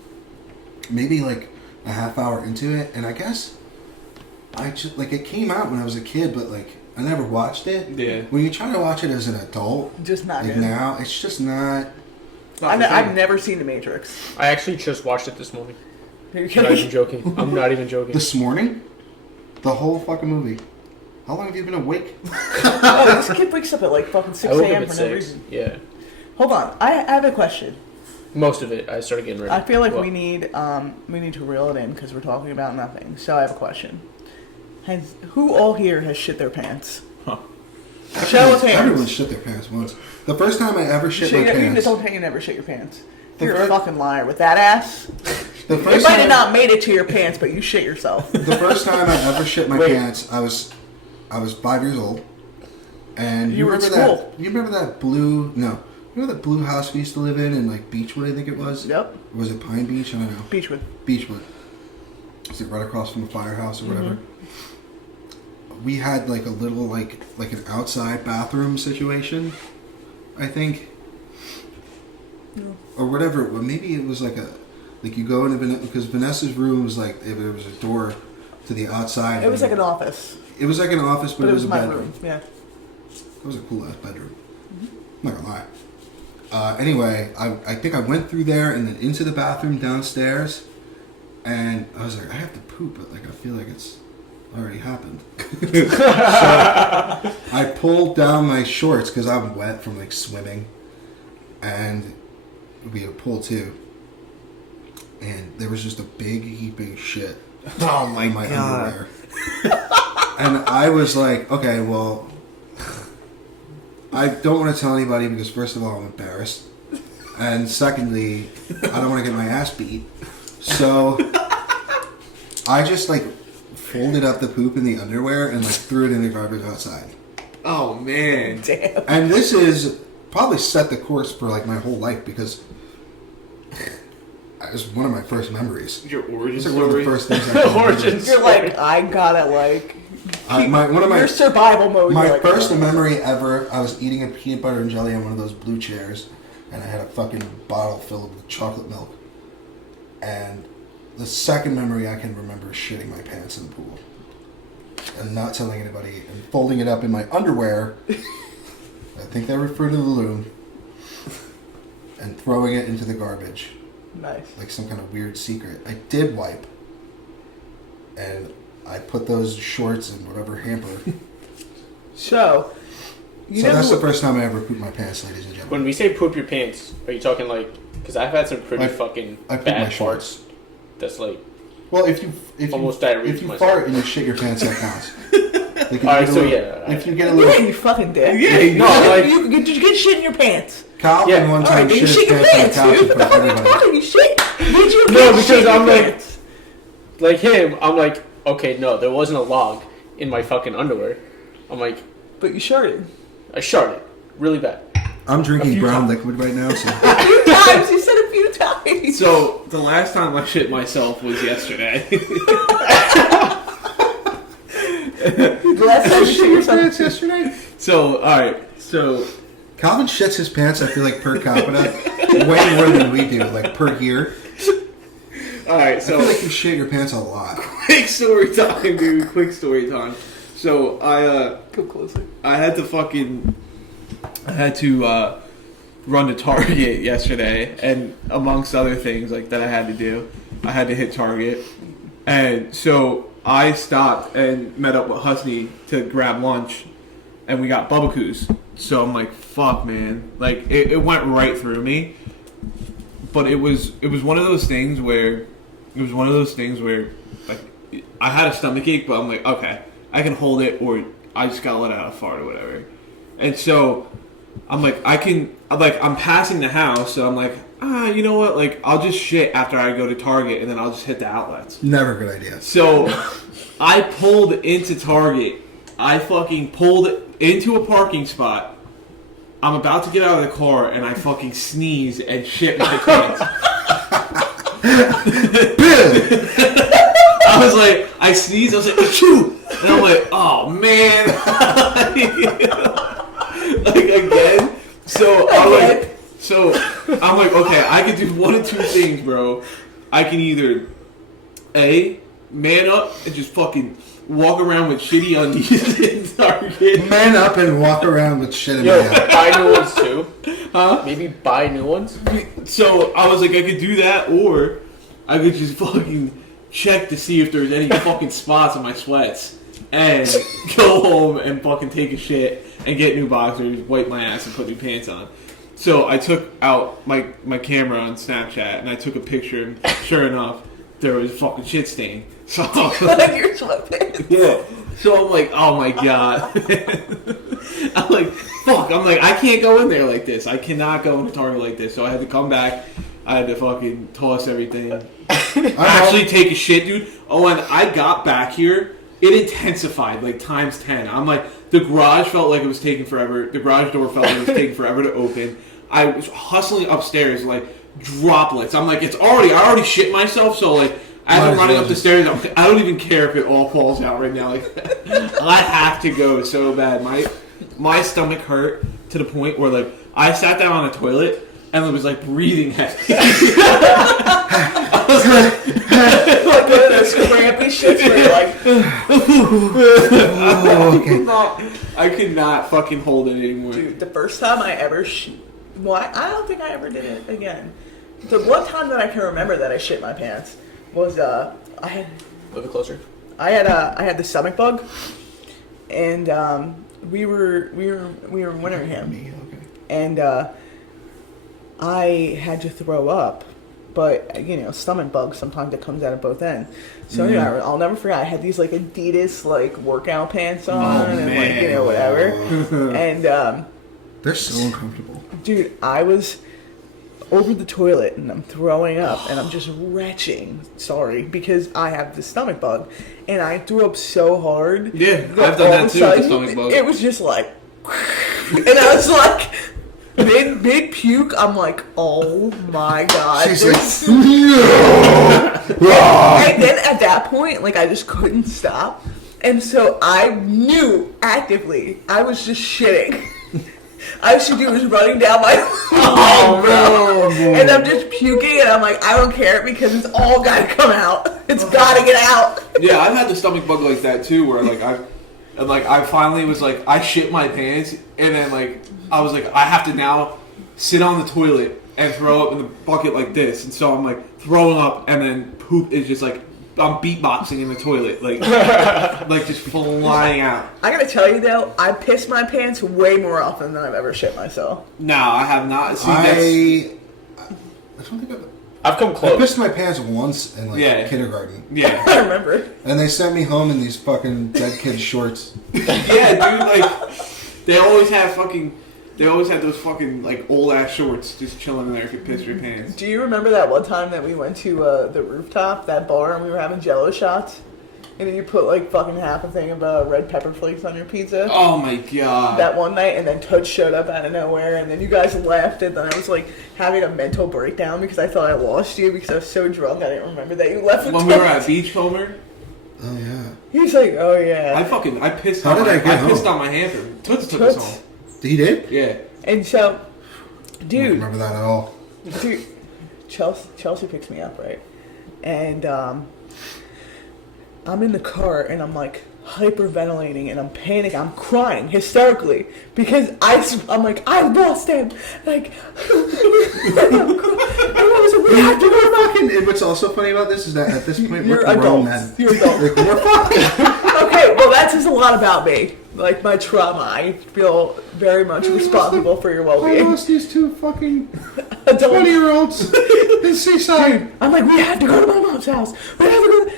maybe like a half hour into it, and I guess I just like it came out when I was a kid, but like I never watched it. Yeah. When you try to watch it as an adult, Just not like good. now, it's just not. I've never seen The Matrix. I actually just watched it this morning. Are you I'm not even kidding? joking. I'm not even joking. This morning, the whole fucking movie. How long have you been awake? Oh, this kid wakes up at like fucking 6 I woke up a.m. at for no 6. reason. Yeah. Hold on, I have a question. Most of it, I started getting ready. I feel like Well, we need to reel it in because we're talking about nothing. So I have a question. Who all here has shit their pants? Show of Everyone hands. shit their pants once. The first time I ever shit my You pants. don't think you never shit your pants. The You're a first- fucking liar with that ass. The You first might have time, not made it to your pants, but you shit yourself. the first time I ever shit my Wait. pants, I was 5 years old, and You were in remember school. that? You remember that blue? No, you remember that blue house we used to live in like Beechwood, I think it was. Yep. Or was it Pine Beach? I don't know. Beachwood. Beechwood. Is it right across from a firehouse or whatever? We had like a little like an outside bathroom situation, I think, or whatever. Well, maybe it was like you go into because Vanessa's room was like there was a door to the outside. It was like an office, It was like an office, but but it it was was a my bedroom. room. Yeah. It was a cool ass bedroom. I'm not gonna lie. Anyway, I think I went through there and then into the bathroom downstairs, and I was like, I have to poop, but like I feel like it's already happened. So I pulled down my shorts because I'm wet from like swimming, and we had a pool too, and there was just a big heaping shit. Oh my in my underwear. And I was like, okay, well, I don't want to tell anybody because first of all, I'm embarrassed. And secondly, I don't want to get my ass beat. So I just like folded up the poop in the underwear and like threw it in the garbage outside. Oh man. Damn. And this is probably set the course for like my whole life because it was one of my first memories. Your origin It's like one of the story. first things I can Origin remember. You're like, I gotta like. Your survival mode. My you're like, first oh. memory ever, I was eating a peanut butter and jelly on one of those blue chairs, and I had a fucking bottle filled with chocolate milk. And the second memory I can remember is shitting my pants in the pool. And not telling anybody, and folding it up in my underwear, I think they refer to the loom, and throwing it into the garbage. Nice. Like some kind of weird secret. I did wipe. And I put those shorts in whatever hamper. So That's the first time I ever pooped my pants, ladies and gentlemen. When we say poop your pants, are you talking like? Because I've had some pretty fucking I pooped bad my shorts. farts. That's like Well, if Almost diarrhea if you myself. fart and you shit your pants, that counts. Like, if Alright, you get a so little- yeah, if you get a Yeah, little, you fucking dick. Yeah, no, like you get shit in your pants. Calvin Yeah. one All time right, then you shit his shit your pants on pants, the couch dude. in What the front fuck of are you everybody. talking? You shit? Did you No, shit because your I'm like- pants? like him. I'm like, okay, no, there wasn't a log in my fucking underwear. I'm like, But you sharded. I sharted really bad. I'm drinking few brown times. liquid right now, so A few times. You said a few times. So the last time I shit myself was yesterday. Last time you shit yourself. pants yesterday. So alright, so Calvin shits his pants. I feel like per capita, way more than we do, like per year. alright, I so feel like you shit your pants a lot. quick story time, dude. Quick story time. So Come closer. I had to run to Target yesterday, and amongst other things like that I had to do, I had to hit Target, and so I stopped and met up with Husney to grab lunch, and we got Bubba. So I'm like, fuck, man, like it went right through me, but it was one of those things where like I had a stomach ache, but I'm like, okay, I can hold it, or I just gotta let out a fart or whatever. And so I'm like, I'm passing the house, so I'm like, you know what? Like, I'll just shit after I go to Target, and then I'll just hit the outlets. Never a good idea. So I pulled into Target. I fucking pulled into a parking spot. I'm about to get out of the car, and I fucking sneeze and shit my pants. I was like, I sneezed. I was like, achoo! And I'm like, oh man. Like again. So I'm like, okay, I can do one of two things, bro. I can either A, man up and just fucking walk around with shitty undies in Target. Man up and walk around with shit in my Yo, head. buy new ones too. Huh? Maybe buy new ones. So I was like, I could do that, or I could just fucking check to see if there's any fucking spots on my sweats, and go home and fucking take a shit and get new boxers, wipe my ass, and put new pants on. So I took out my camera on Snapchat and I took a picture, and sure enough, there was a fucking shit stain. So Like your sweatpants. yeah. So I'm like, oh my god. I'm like, fuck. I'm like, I can't go in there like this. I cannot go into Target like this. So I had to come back. I had to fucking toss everything. Actually take a shit, dude. Oh, and I got back here. It intensified like times 10. I'm like, the garage felt like it was taking forever. The garage door felt like it was taking forever to open. I was hustling upstairs like droplets. I'm like, I already shit myself. So like, as I'm running up the stairs, I'm like, I don't even care if it all falls out right now. Like, I have to go so bad. My stomach hurt to the point where like I sat down on the toilet and it was like breathing heavy. I was like Like one of those crampy shits where you're like, I could not fucking hold it anymore. dude, the first time I ever well, I don't think I ever did it again. The one time that I can remember that I shit my pants was I had A little bit closer. I had the stomach bug, and we were wintering him, and I had to throw up, but you know, stomach bug sometimes it comes out of both ends. So anyway, I'll never forget. I had these like Adidas like workout pants on, and like you know whatever, and They're so uncomfortable. dude, I was over the toilet and I'm throwing up and I'm just retching. Sorry, because I have the stomach bug, and I threw up so hard. Yeah, that I've done that too with the stomach bug. It was just like, and I was like, mid puke. I'm like, oh my god. She's like, And then at that point, like, I just couldn't stop. And so I knew actively I was just shitting. All I should do is running down my leg, bro. And I'm just puking, and I'm like, I don't care because it's all gotta come out. It's gotta get out. Yeah, I've had the stomach bug like that too, where like I finally was like, I shit my pants, and then like I was like, I have to now sit on the toilet and throw up in the bucket like this, and so I'm like throwing up, and then poop is just like I'm beatboxing in the toilet, like like just flying out. I gotta tell you though, I piss my pants way more often than I've ever shit myself. No, I have not. See, I don't think I've come I close. pissed my pants once in like kindergarten. Yeah. I remember. And they sent me home in these fucking dead kid shorts. Yeah, dude, like they always have those fucking like old ass shorts just chilling in there if you piss your pants. Do you remember that one time that we went to the rooftop, that bar, and we were having Jello shots? And then you put like fucking half a thing of red pepper flakes on your pizza? Oh my god. That one night, and then Toots showed up out of nowhere, and then you guys left, and then I was like having a mental breakdown because I thought I lost you because I was so drunk I didn't remember that you left with When we were at Beachcomber, Oh yeah. He was like, oh yeah. I pissed How on did I get pissed home? on my hamper. Toots took us home. He did? Yeah. And so, I don't dude, remember that at all. dude, Chelsea picks me up, right? And I'm in the car and I'm like hyperventilating and I'm panicking, I'm crying hysterically because I'm like, I lost him. Like, we have to go back. And what's also funny about this is that at this point You're we're grown adults. men. You're adults. Like, we're fucking. Okay, well that says a lot about me. Like my trauma. I feel very much responsible for your I well-being. lost these two fucking Adults. 20-year-olds in Seaside. I'm like, we have to go to my mom's house. We have to go.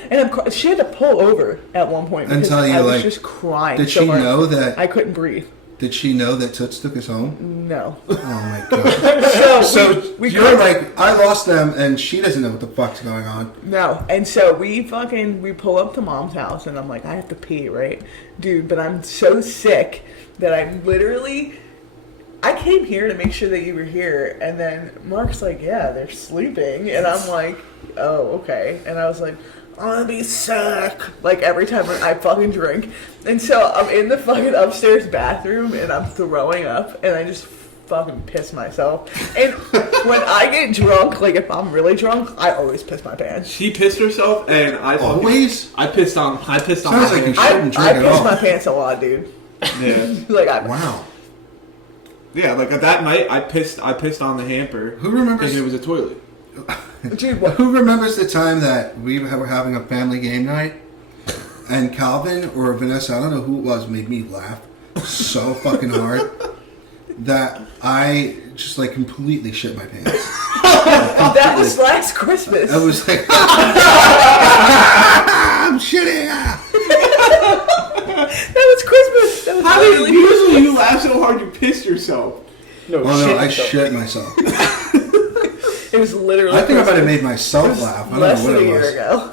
And she had to pull over at one point because Until you, I was like, just crying. Did so she hard. know that? I couldn't breathe. Did she know that Toots took us home? No. Oh my god. So we you're like, I lost them, and she doesn't know what the fuck's going on. No. And so we pull up to mom's house, and I'm like, I have to pee, right? Dude, but I'm so sick that I came here to make sure that you were here, and then Mark's like, yeah, they're sleeping, and I'm like, oh, okay. And I was like, I'm gonna be sick, like every time I fucking drink. And so I'm in the fucking upstairs bathroom and I'm throwing up and I just fucking piss myself. And when I get drunk, like if I'm really drunk, I always piss my pants. She pissed herself, and I fucking, Always? I pissed on. Sounds my like you pants. shouldn't I drink at piss all. my pants a lot, dude. Yeah. Like Wow. Yeah, like that night, I pissed on the hamper. Who remembers? Thinking it was a toilet. Dude, what? Who remembers the time that we were having a family game night, and Calvin or Vanessa, I don't know who it was, made me laugh so fucking hard that I just like completely shit my pants. That was last Christmas. I was like, I'm shitting. That was Christmas. That was How did literally usually you laugh so hard you pissed yourself? No, Oh no, I yourself. shit myself. It was literally I think I might have Christmas. made myself laugh. I don't Less know than what a it year was. ago.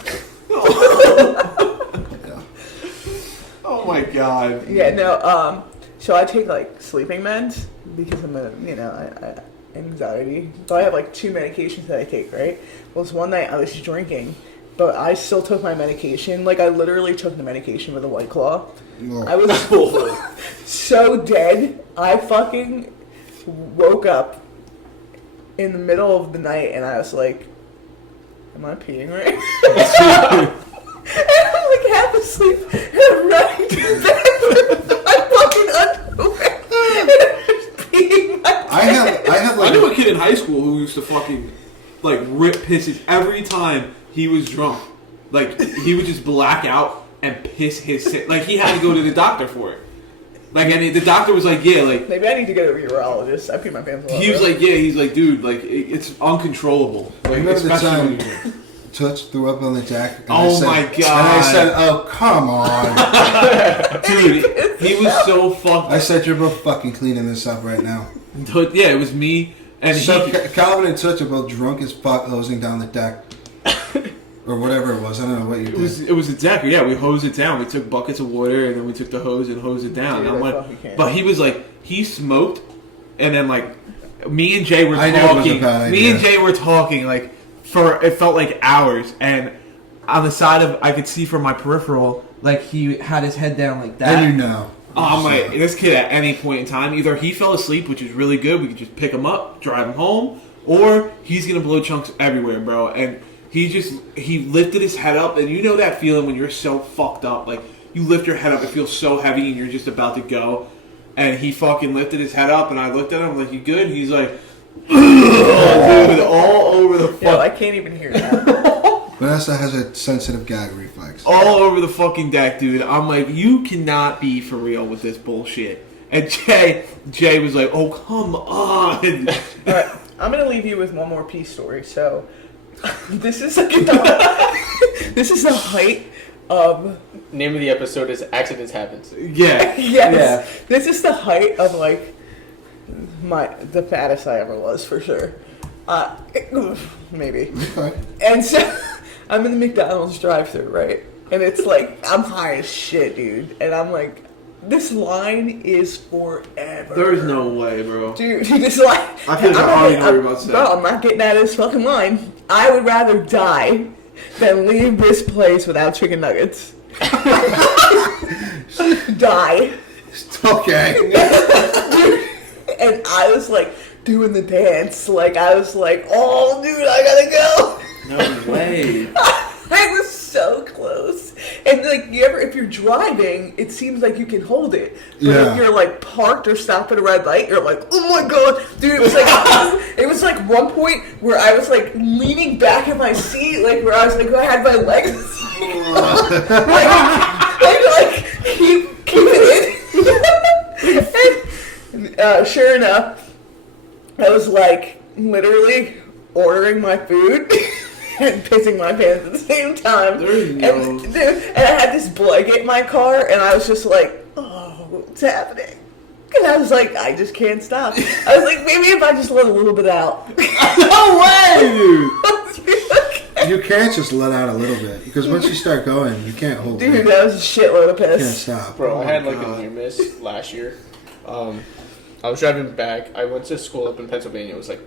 Oh my god. Yeah, no, so I take like sleeping meds because I'm I anxiety. So I have like 2 medications that I take, right? Well, it's one night I was drinking, but I still took my medication. Like I literally took the medication with a White Claw. Oh. I was so dead. I fucking woke up in the middle of the night and I was like, am I peeing right? And I'm like half asleep and I'm running to the bathroom with my fucking underwear and I'm just peeing my pants. I have I like knew a kid in high school who used to fucking like rip pisses every time he was drunk. Like he would just black out and piss his like he had to go to the doctor for it. Like and the doctor was like, yeah, like Maybe I need to go to a urologist. I pee my pants a lot. he was bro. like, yeah, he's like, dude, like it's uncontrollable. Like Remember the especially time- when you're drunk. Toots threw up on the jack. And Oh I said, my God. And I said, oh come on. Dude, he was so fucked. I said you're both fucking cleaning this up right now. But yeah, it was me And so Calvin and Touch are both drunk as fuck, hosing down the deck. Or whatever it was. I don't know what you did. It was a deck. Yeah, we hosed it down. We took buckets of water, and then we took the hose and hosed it down. Dude, and I'm I like, fucking can't. but he was like, he smoked, and then like, me and Jay were I knew it was a talking. bad Me idea. and Jay were talking like for it felt like hours, and on the side of I could see from my peripheral, like he had his head down like that. And you know. Oh, I'm like, this kid at any point in time, either he fell asleep, which is really good, we could just pick him up, drive him home, or he's going to blow chunks everywhere, bro. And he lifted his head up, and you know that feeling when you're so fucked up, like, you lift your head up, it feels so heavy, and you're just about to go. And he fucking lifted his head up, and I looked at him, like, you good? And he's like, dude, all over the fuck. Yo, I can't even hear that. Vanessa has a sensitive gag reflex. All over the fucking deck, dude. I'm like, you cannot be for real with this bullshit. And Jay was like, oh, come on. All right, I'm gonna leave you with one more peace story. So, this is the height of. Name of the episode is Accidents Happens. Yeah. Yes, Yeah. this is the height of like the fattest I ever was for sure. Maybe. Okay. And so I'm in the McDonald's drive-thru, right? And it's like I'm high as shit, dude. And I'm like, this line is forever. There is no way, bro. Dude, this line. I feel like I already know what you're about to say. Bro, I'm not getting out of this fucking line. I would rather die than leave this place without chicken nuggets. Die. Okay. And I was like doing the dance. Like, I was like, oh, dude, I gotta go. No way. I was so close. And like, if you're driving, it seems like you can hold it. But Yeah. if you're like parked or stopped at a red light, you're like, oh my god, dude. It was like one point where I was like leaning back in my seat, like where I was like, I had my legs, like keep it in. And, sure enough, I was like literally ordering my food. And pissing my pants at the same time. And I had this blanket in my car, and I was just like, oh, what's happening? And I was like, I just can't stop. I was like, maybe if I just let a little bit out. No way, dude. You can't just let out a little bit because once you start going, you can't hold it. Dude, that was a shitload of You can't piss. stop. Bro, Oh I had my like God. a near miss last year. I was driving back. I went to school up in Pennsylvania. It was like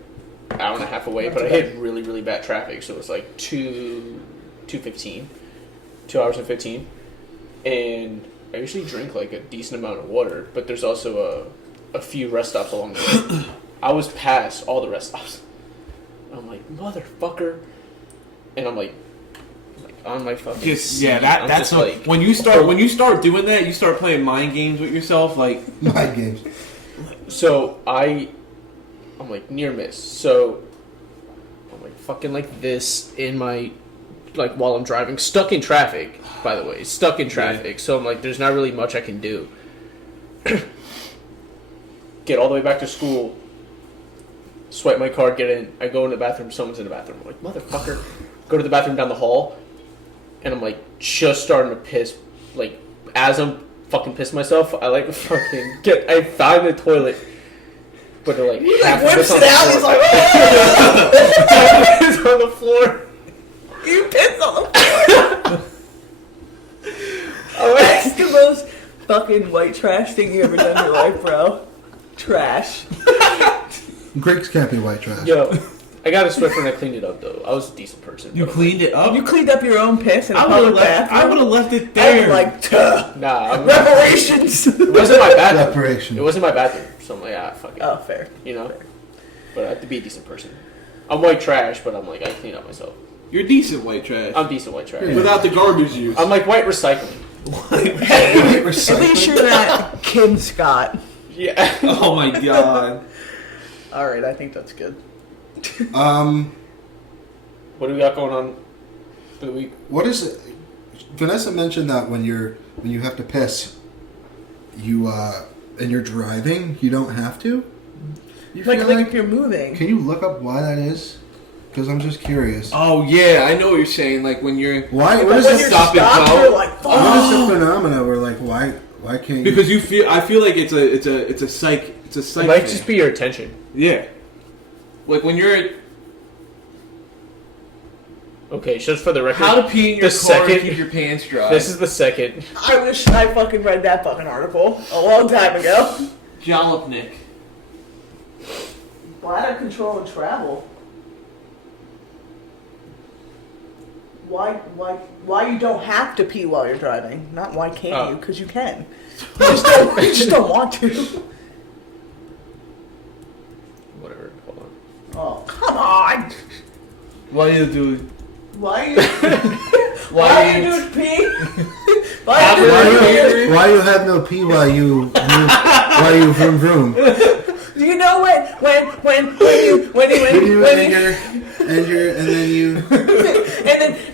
an hour and a half away, but I hit really, really bad traffic. So it was like 2:15, 2 hours and 15. And I usually drink like a decent amount of water, but there's also a few rest stops along the way. I was past all the rest stops. I'm like, motherfucker. And I'm like on my fucking Just seat. yeah, I'm that's just what, like, when you start doing that, you start playing mind games with yourself, like My games. So I'm like near miss. So I'm like fucking like this in my like while I'm driving, stuck in traffic. By the way, stuck in traffic. So I'm like, there's not really much I can do. Get all the way back to school. Swipe my card. Get in. I go in the bathroom. Someone's in the bathroom. I'm like, motherfucker. Go to the bathroom down the hall, and I'm like just starting to piss. Like as I'm fucking pissing myself, I like fucking get. I found the toilet. But they're like half of Whips it's on it the out, floor. he's like, It's on the floor. you pissed on the floor. That's the most fucking white trash thing you ever done in your life, bro. Trash. Greeks can't be white trash. Yo, I got a Swiffer and I cleaned it up though. I was a decent person. you but- cleaned it up. You cleaned up your own piss in a I public would have bathroom. left it I there. was like, tuh. Nah, Reparations. it wasn't my bathroom. Reparation. It wasn't my bathroom. So I'm like, fuck it. Oh, fair. You know? But I have to be a decent person. I'm white trash, but I'm like, I clean up myself. You're decent white trash. I'm decent white trash. Without the garbage use. I'm like white recycling. At least you're not Kim Scott. Yeah. Oh my god. All right, I think that's good. What do we got going on for the week? What is it? Vanessa mentioned that when you have to piss, you and you're driving, you don't have to. You Like feel if you're moving. Can you look up why that is? Because I'm just curious. Oh yeah, I know what you're saying. Like when you're Why? But What is when this? you're stop and stopped, go? you're like, fuck. What is the phenomena where like why can't you? because I feel like it's a psych. It's a psych. It might thing. just be your attention. Yeah. Like when you're Okay, just for the record. how to pee in your the car and second- keep your pants dry. This is the second. I wish I fucking read that fucking article a long time ago. Jalopnik. Bladder control and travel. Why you don't have to pee while you're driving? Not why can't you? Because you can. You just don't want to. Whatever. Hold on. Oh, come on. Why you do? Why you? Why you doing pee? Why you Why you have no pee while you vroom vroom? Do you know when you And then you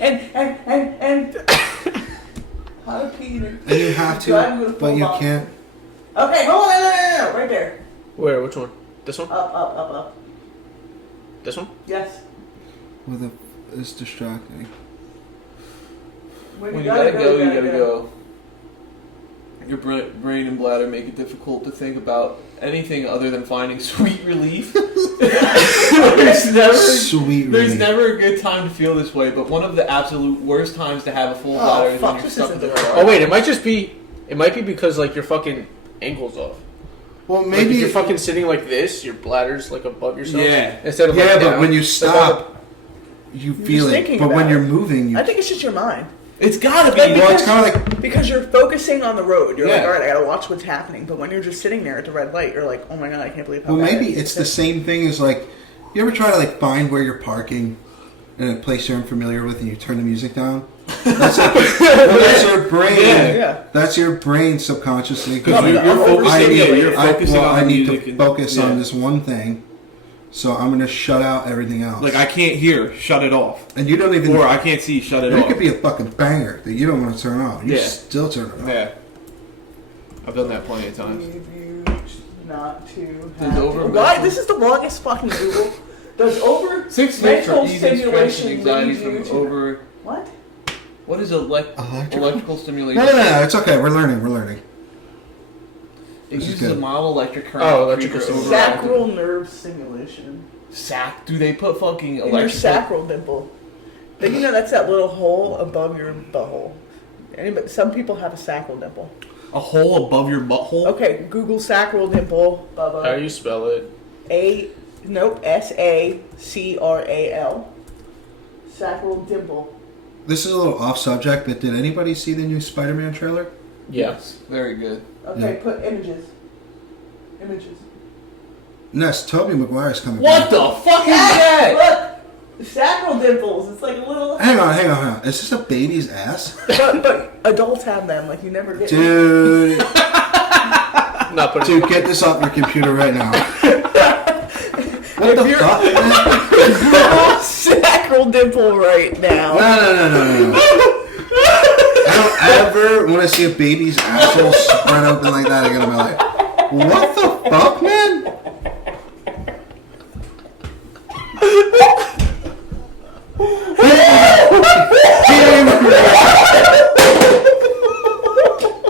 and how to pee? and you have to, but you can't. Okay, hold on, no, right there. Where? Which one? This one? Up. This one? Yes. Well, it's distracting. When you gotta go, you gotta go. Your brain and bladder make it difficult to think about anything other than finding sweet relief. There's never a good time to feel this way, but one of the absolute worst times to have a full bladder is when you're stuck in the car. Oh wait, it might be because like your fucking ankle's off. Well, Like, maybe if you're fucking sitting like this, your bladder's like above yourself. Yeah. Instead of yeah, like but down. when you stop, you feel it. thinking But when about you're it. moving, you I think it's just your mind. It's gotta be. Like, well, it's kind of like Because you're focusing on the road. You're like, Yeah. all right, I gotta watch what's happening. But when you're just sitting there at the red light, you're like, oh my god, I can't believe how well, bad maybe it is. it's the same thing as like you ever try to like find where you're parking in a place you're unfamiliar with, and you turn the music down. That's like, that's your brain. Yeah. That's your brain subconsciously. No, you're focusing, you're focusing on I the need music to and- focus yeah. on this one thing, so I'm gonna shut out everything else. Like I can't hear, shut it off. and you don't even. Or I can't see, shut it It off. could be a fucking banger that you don't want to turn on. You Yeah. still turn it on. Yeah. I've done that plenty of times. Leave you not to Does have over- to. Why? This is the longest fucking Google. Does over 6 tips mental for easing stress and stimulation anxiety lead you from to over. what? What is Electrical? electrical stimulation? No, it's okay. We're learning. It This is uses a good. mild electric current. Oh, to electrical trigger overall- Sacral nerve stimulation. Do they put fucking In your electrical? sacral dimple. Then you know that's that little hole above your butthole. Some people have a sacral dimple. A hole above your butthole? Okay, Google sacral dimple, Bubba. How do you spell it? SACRAL. Sacral dimple. This is a little off subject, but did anybody see the new Spider-Man trailer? Yes. Very good. Okay, Yeah. put images. Yes, Tobey Maguire's coming What back. the fuck is that? Look! The sacral dimples. It's like a little. Hang on. Is this a baby's ass? but adults have them. Like you never get. Dude, Not putting. dude, get this off your computer right now. What the you're- fuck, man? Google sacral dimple right now. No. I don't ever want to see a baby's asshole spread open like that again. I'm like, what the fuck, man?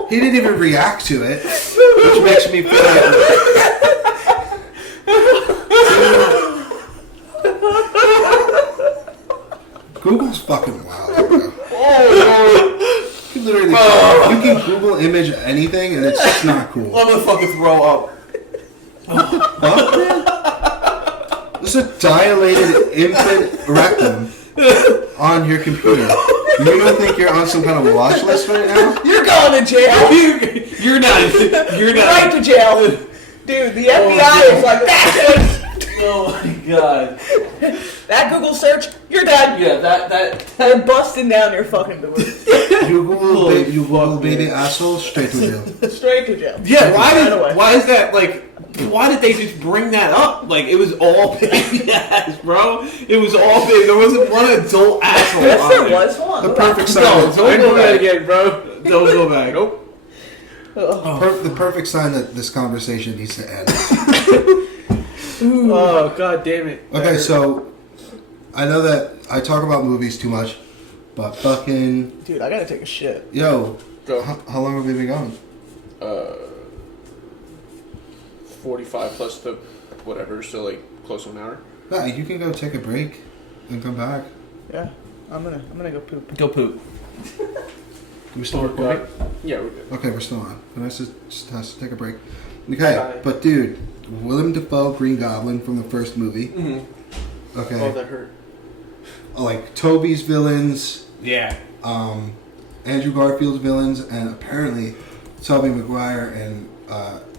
He didn't even react to it, which makes me feel like Google's fucking wild, bro. You can literally, you can Google image anything, and it's just not cool. I'm gonna fucking throw up. Fuck, man. There's a dilated infant rectum on your computer. You don't think you're on some kind of watch list right now? You're going to jail. You're not. You're right to jail. Dude, the FBI is like, that's it. Oh my god. That Google search, you're done. Yeah, that. They're busting down your fucking door. You Google, Holy you Google fuck, baby man. asshole, straight to jail. Straight to jail. Yeah, Right away. why is that like? Why did they just bring that up? Like it was all baby ass, bro. It was all big. There wasn't one adult asshole. Yes, on there there. was one. The perfect No, sign. don't go back again, bro. Don't go back. Nope. The perfect sign that this conversation needs to end. Oh god damn it. Okay, so I know that I talk about movies too much, but fucking Dude, I gotta take a shit. yo, Go. how long have we been going? 45 plus the whatever, so like close to an hour. Yeah, you can go take a break and come back. Yeah, I'm gonna go poop. Go poop. Do we still recording? Yeah, we're good. Okay, we're still on. Vanessa just has to take a break. Okay, Bye. but dude, Willem Dafoe, Green Goblin from the first movie. Mm-hmm. Okay. Oh, that hurt. Like Toby's villains, Yeah. Andrew Garfield's villains, and apparently Tobey Maguire and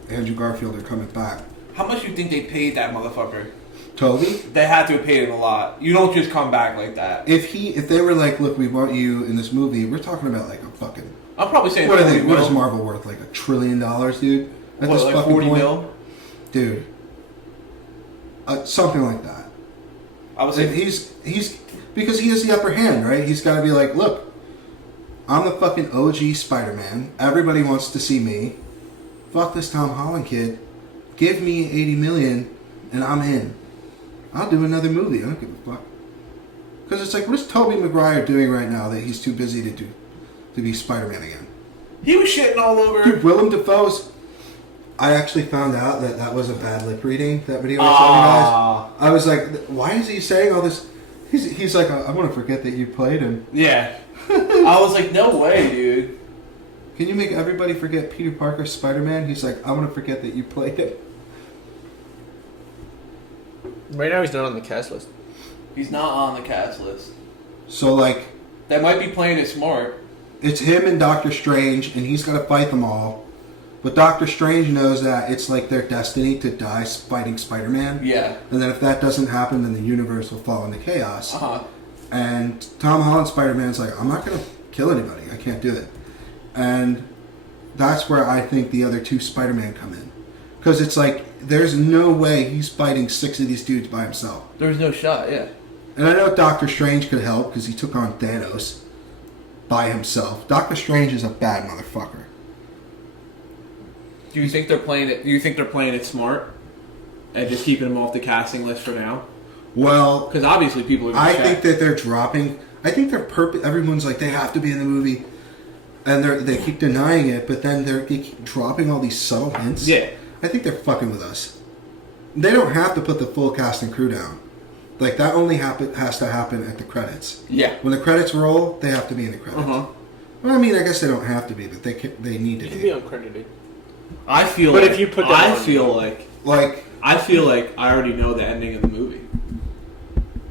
Andrew Garfield are coming back. How much do you think they paid that motherfucker? Toby? They had to have paid him a lot. You don't just come back like that. If they were like, look, we want you in this movie, we're talking about like a fucking. I'm probably saying What 40 is mil. Marvel worth? Like $1 trillion, dude? At What, this like fucking 40 point? mil? Dude. Something like that. I was And saying, he's because he has the upper hand, right? He's got to be like, look, I'm the fucking OG Spider-Man. Everybody wants to see me. Fuck this Tom Holland kid. Give me $80 million, and I'm in. I'll do another movie. I don't give a fuck. Because it's like, what is Tobey Maguire doing right now that he's too busy to be Spider-Man again? he was shitting all over. Dude, Willem Dafoe's. I actually found out that was a bad lip reading. That video I saw you guys. I was like, why is he saying all this? He's like, I want to forget that you played him. Yeah. I was like, no way, dude. Can you make everybody forget Peter Parker's Spider-Man? He's like, I want to forget that you played him. Right now, he's not on the cast list. He's not on the cast list. So like, They might be playing it smart. it's him and Doctor Strange, and he's got to fight them all. But Doctor Strange knows that it's like their destiny to die fighting Spider-Man. Yeah. And then if that doesn't happen, then the universe will fall into chaos. Uh-huh. And Tom Holland Spider-Man's like, I'm not going to kill anybody. I can't do it. And that's where I think the other two Spider-Man come in. Because it's like, there's no way he's fighting 6 of these dudes by himself. There's no shot, yeah. And I know Doctor Strange could help because he took on Thanos by himself. Doctor Strange is a bad motherfucker. Do you think they're playing it? Do you think they're playing it smart and just keeping him off the casting list for now? Well, Because obviously people are. Gonna I check. think that they're dropping. I think they're everyone's like, they have to be in the movie. And they keep denying it, but then they keep dropping all these subtle hints. Yeah. I think they're fucking with us. They don't have to put the full cast and crew down. Like, that only has to happen at the credits. Yeah. When the credits roll, they have to be in the credits. Uh-huh. Well, I mean, I guess they don't have to be, but they need to You can be. be uncredited. I feel But like. if you put that I on- feel like. Like, I feel like I already know the ending of the movie.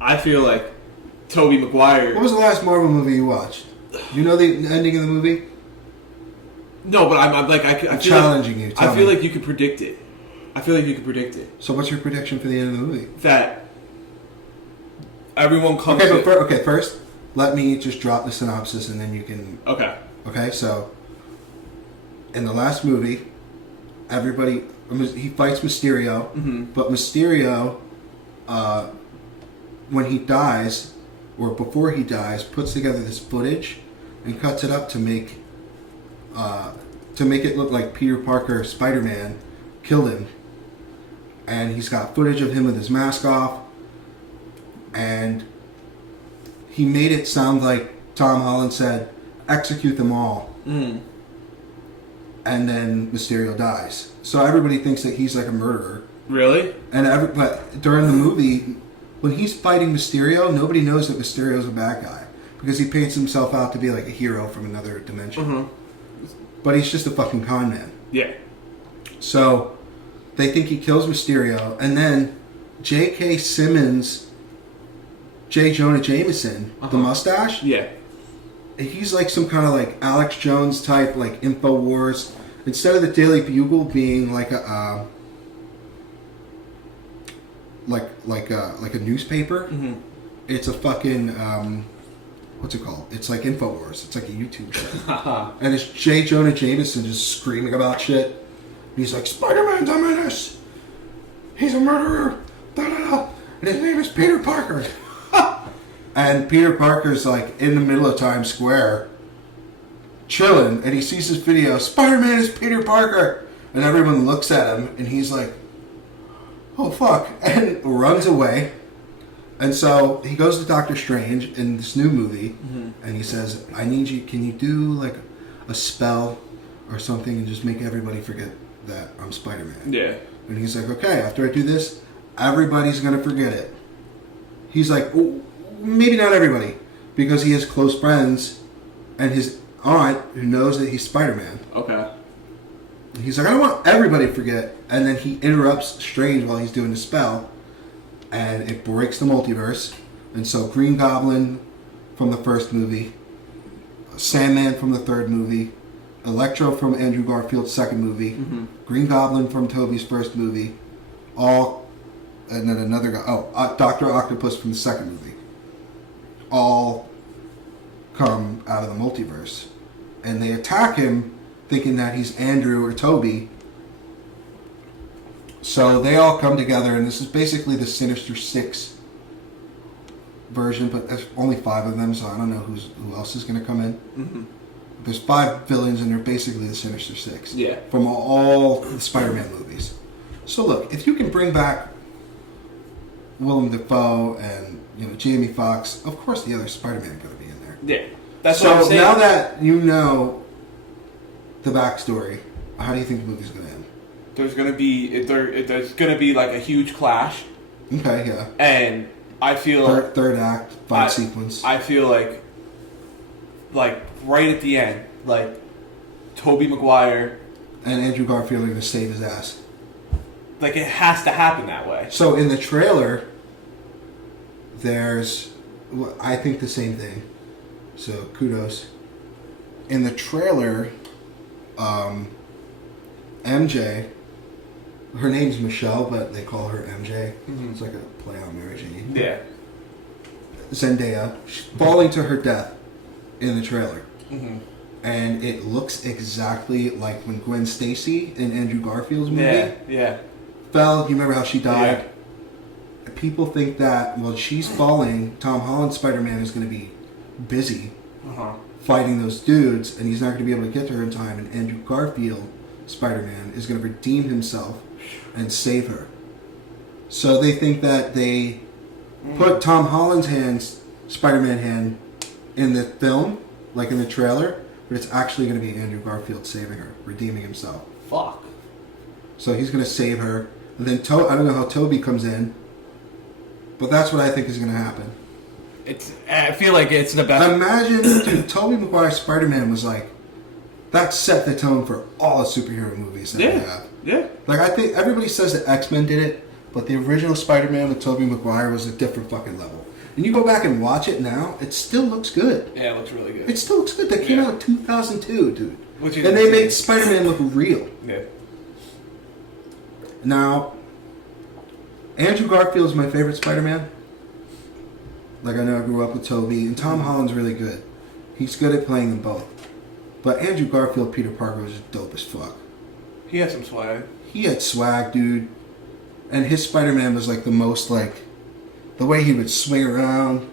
I feel like Tobey Maguire. what was the last Marvel movie you watched? You know the ending of the movie? No, but I'm like I feel challenging you. Like, Tell I feel me. like you could predict it. I feel like you could predict it. So what's your prediction for the end of the movie? That everyone comes. Okay, in- but first, let me just drop the synopsis and then you can... Okay. Okay, so in the last movie, he fights Mysterio, but Mysterio, when he dies, or before he dies, puts together this footage and cuts it up to make it look like Peter Parker, Spider-Man, killed him. And he's got footage of him with his mask off, and he made it sound like Tom Holland said, execute them all. Mm. And then Mysterio dies. So everybody thinks that he's like a murderer. Really? But during the movie, when he's fighting Mysterio, nobody knows that Mysterio's a bad guy. Because he paints himself out to be like a hero from another dimension. Mm-hmm. But he's just a fucking con man. Yeah. So they think he kills Mysterio. And then J.K. Simmons, J. Jonah Jameson, the mustache, Yeah. he's like some kind of like Alex Jones type, like InfoWars. Instead of the Daily Bugle being like a like a newspaper, it's a fucking what's it called? It's like InfoWars. It's like a YouTube show, and it's J. Jonah Jameson just screaming about shit. He's like, Spider-Man's a menace. He's a murderer. Da, da, da. And his name is Peter Parker. And Peter Parker's like in the middle of Times Square, chilling, and he sees this video, Spider-Man is Peter Parker! And everyone looks at him, and he's like, oh fuck, and runs away. And so he goes to Doctor Strange in this new movie, and he says, I need you, can you do like a spell or something and just make everybody forget that I'm Spider-Man? Yeah. And he's like, okay, after I do this, everybody's gonna forget it. he's like, well, maybe not everybody, because he has close friends and his aunt who knows that he's Spider-Man. Okay. He's like, I don't want everybody to forget. And then he interrupts Strange while he's doing the spell, and it breaks the multiverse. And so Green Goblin from the first movie, Sandman from the third movie, Electro from Andrew Garfield's second movie, Green Goblin from Tobey's first movie, and then another guy, Dr. Octopus from the second movie, all come out of the multiverse. And they attack him thinking that he's Andrew or Tobey. So they all come together, and this is basically the Sinister Six version, but there's only 5 of them, so I don't know who else is going to come in. Mm-hmm. There's 5 villains, and they're basically the Sinister Six. Yeah. From all the Spider-Man movies. So look, if you can bring back Willem Dafoe and Jamie Foxx, of course the other Spider-Man are going to be in there. Yeah. That's so what I'm saying. Now that you know the backstory, how do you think the movie's going to end? There's going to be like a huge clash. Okay, yeah. And I feel third act, fight sequence. I feel like right at the end, like Tobey Maguire and Andrew Garfield are going to save his ass. Like it has to happen that way. So in the trailer, I think the same thing. So kudos. In the trailer, MJ, her name's Michelle, but they call her MJ. Mm-hmm. It's like a play on Mary Jane. Yeah. Zendaya, she's falling to her death in the trailer. Mm-hmm. And it looks exactly like when Gwen Stacy in Andrew Garfield's movie fell. You remember how she died? Yeah. People think that, well, she's falling, Tom Holland's Spider-Man is going to be busy fighting those dudes, and he's not going to be able to get to her in time, and Andrew Garfield, Spider-Man, is going to redeem himself and save her. So they think that they put Tom Holland's hands, Spider-Man hand, in the film, like in the trailer, but it's actually going to be Andrew Garfield saving her, redeeming himself. Fuck. So he's going to save her. And then I don't know how Tobey comes in, but that's what I think is going to happen. I feel like it's the best. Imagine, dude, Tobey Maguire's Spider-Man was like, that set the tone for all the superhero movies that we have. Yeah. Like, I think everybody says that X-Men did it, but the original Spider-Man with Tobey Maguire was a different fucking level. And you go back and watch it now, it still looks good. Yeah, it looks really good. It still looks good. That came out in 2002, dude. And they made Spider-Man look real. Yeah. Now, Andrew Garfield's my favorite Spider-Man. Like, I know I grew up with Tobey, and Tom Holland's really good. He's good at playing them both. But Andrew Garfield, Peter Parker, was just dope as fuck. He had some swag. He had swag, dude. And his Spider-Man was like the most, like, the way he would swing around.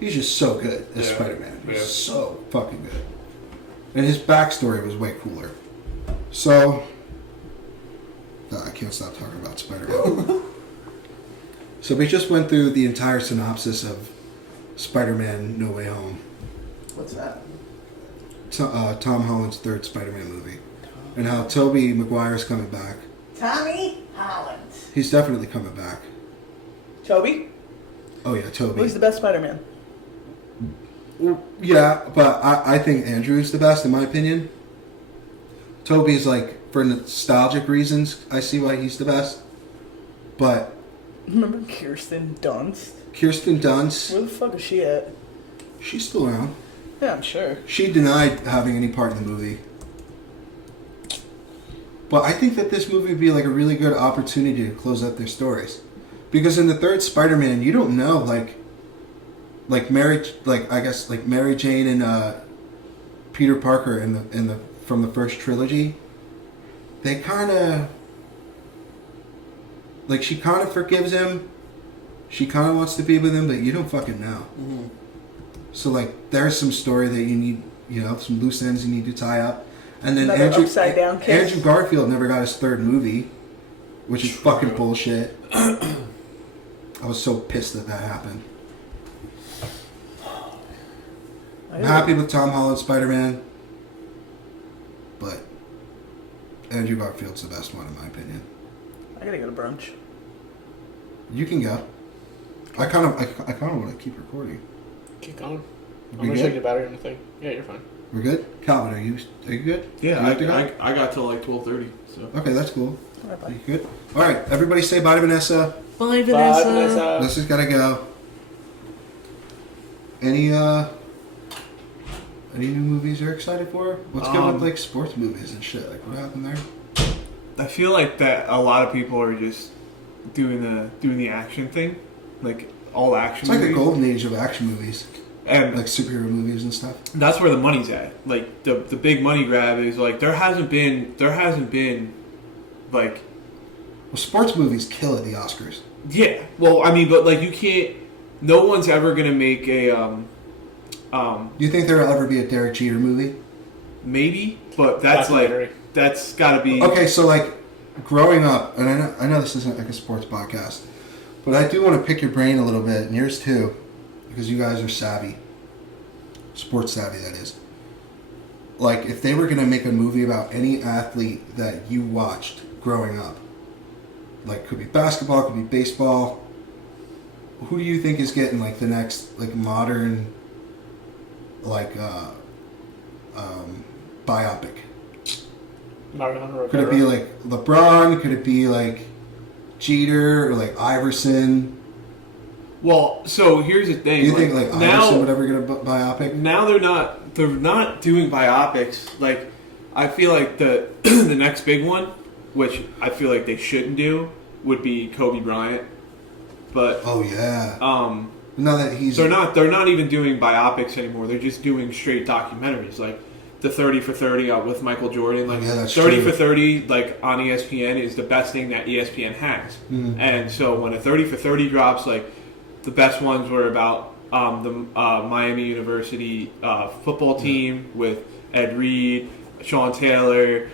He's just so good as Spider-Man. He's so fucking good. And his backstory was way cooler. So, I can't stop talking about Spider-Man. So we just went through the entire synopsis of Spider-Man No Way Home. What's that? Tom Holland's third Spider-Man movie. And how Tobey Maguire's coming back. Tommy Holland. He's definitely coming back. Toby? Oh yeah, Tobey. Who's the best Spider-Man? Yeah, but I think Andrew's the best in my opinion. Tobey's like, for nostalgic reasons, I see why he's the best. But... Remember Kirsten Dunst? Kirsten Dunst? Where the fuck is she at? She's still around. Yeah, I'm sure. She denied having any part in the movie. But I think that this movie would be like a really good opportunity to close out their stories. Because in the third Spider-Man, you don't know, like Mary Jane and Peter Parker from the first trilogy, they kind of, like, she kind of forgives him. She kind of wants to be with him, but you don't fucking know. Mm-hmm. So, like, there's some story that you need, some loose ends you need to tie up. And then Andrew Garfield never got his third movie, which is fucking bullshit. I was so pissed that happened. I'm happy with Tom Holland's Spider-Man, but Andrew Garfield's the best one in my opinion. I gotta go to brunch. You can go. I kind of want to keep recording. Keep going. I'm We gonna good? check the battery on the thing. Yeah, you're fine. We're good. Calvin, are you good? Yeah, You have to go? I got till like 12:30. So Okay, that's cool. Bye-bye. You good? All right, everybody say bye to Vanessa. bye, Bye, Vanessa. Vanessa's gotta go. Any new movies you're excited for? What's good with like sports movies and shit? Like what happened there? I feel like that a lot of people are just doing the action thing, like all action. It's like movies. a golden age of action movies, and like superhero movies and stuff. that's where the money's at. Like the big money grab is like there hasn't been like Well, sports movies kill at the Oscars. yeah. Well, I mean, but like you can't. No one's ever gonna make a Do you think there will ever be a Derek Jeter movie? maybe, but that's Documentary. like that's got to be Okay, so like growing up, and I know this isn't like a sports podcast, but I do want to pick your brain a little bit, and yours too, because you guys are savvy, sports savvy that is. Like if they were gonna make a movie about any athlete that you watched growing up, like could be basketball, could be baseball. Who do you think is getting like the next like modern like biopic? Mariano Could it Rivera. be like LeBron? Could it be like Jeter or like Iverson? well. So here's the Do thing. you think like now, Iverson would ever get a biopic? now they're not doing biopics. Like I feel like the the next big one, which I feel like they shouldn't do, would be Kobe Bryant. But Oh yeah. um, Now that he's they're not even doing biopics anymore. They're just doing straight documentaries, like the 30 for 30 with Michael Jordan. Like Yeah, that's 30 true. for 30, like on ESPN, is the best thing that ESPN has. Mhm. And so when a 30 for 30 drops, like the best ones were about the Miami University football team with Ed Reed, Sean Taylor,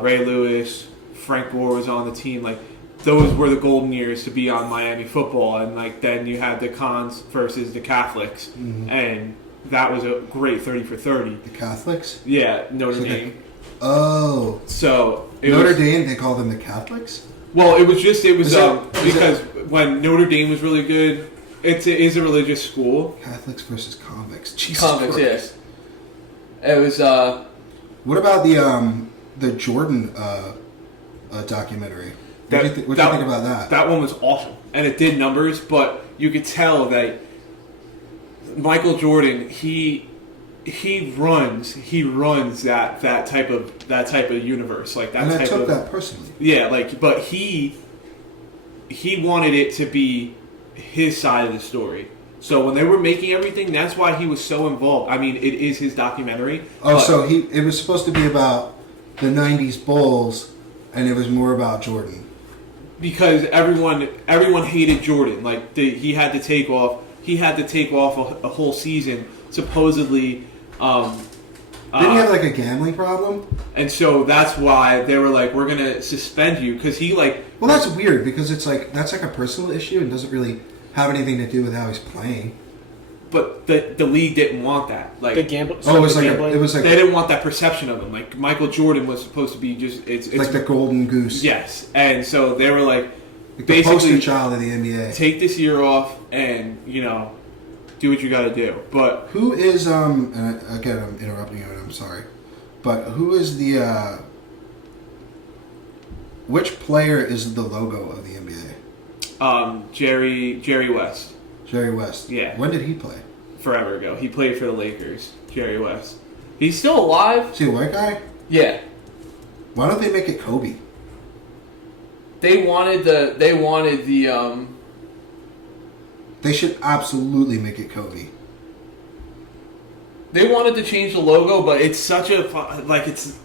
Ray Lewis, Frank Gore was on the team. Like those were the golden years to be on Miami football. And like then you had the Cons versus the Catholics, Mhm. and that was a great 30 for 30. the Catholics. Yeah, Notre So they- Dame. Oh, So it Notre was, Dame. They call them the Catholics. Well, it was Is that- because when Notre Dame was really good, it is a religious school. Catholics versus convicts. Jesus Convicts, Christ. yes. It was What about the Jordan documentary? What do you think about that? That one was awesome, and it did numbers, but you could tell that Michael Jordan he runs that type of universe, like that and I type took of that personally. yeah, like but he wanted it to be his side of the story. So when they were making everything, that's why he was so involved. I mean, it is his documentary. Oh, but- so it was supposed to be about the '90s Bulls, and it was more about Jordan. because everyone hated Jordan. Like he had to take off. He had to take off a whole season, supposedly. Didn't he have like a gambling problem? And so that's why they were like, "We're gonna suspend you," because he like. Well, that's weird because it's like that's like a personal issue and doesn't really have anything to do with how he's playing. But the league didn't want that. Like The gamble. Oh, it was like gambling. they didn't want that perception of him. Like Michael Jordan was supposed to be just it's like the golden goose. yes, and so they were like Like the poster basically child of the NBA. take this year off and do what you got to do. But Who is and again I'm interrupting you and I'm sorry, but who is the which player is the logo of the NBA? Jerry West. Jerry West. Yeah. When did he play? Forever ago. He played for the Lakers. Jerry West. He's still alive. Is he a white guy? Yeah. Why don't they make it Kobe? They wanted the They should absolutely make it Kobe. they wanted to change the logo, but it's such a like it's.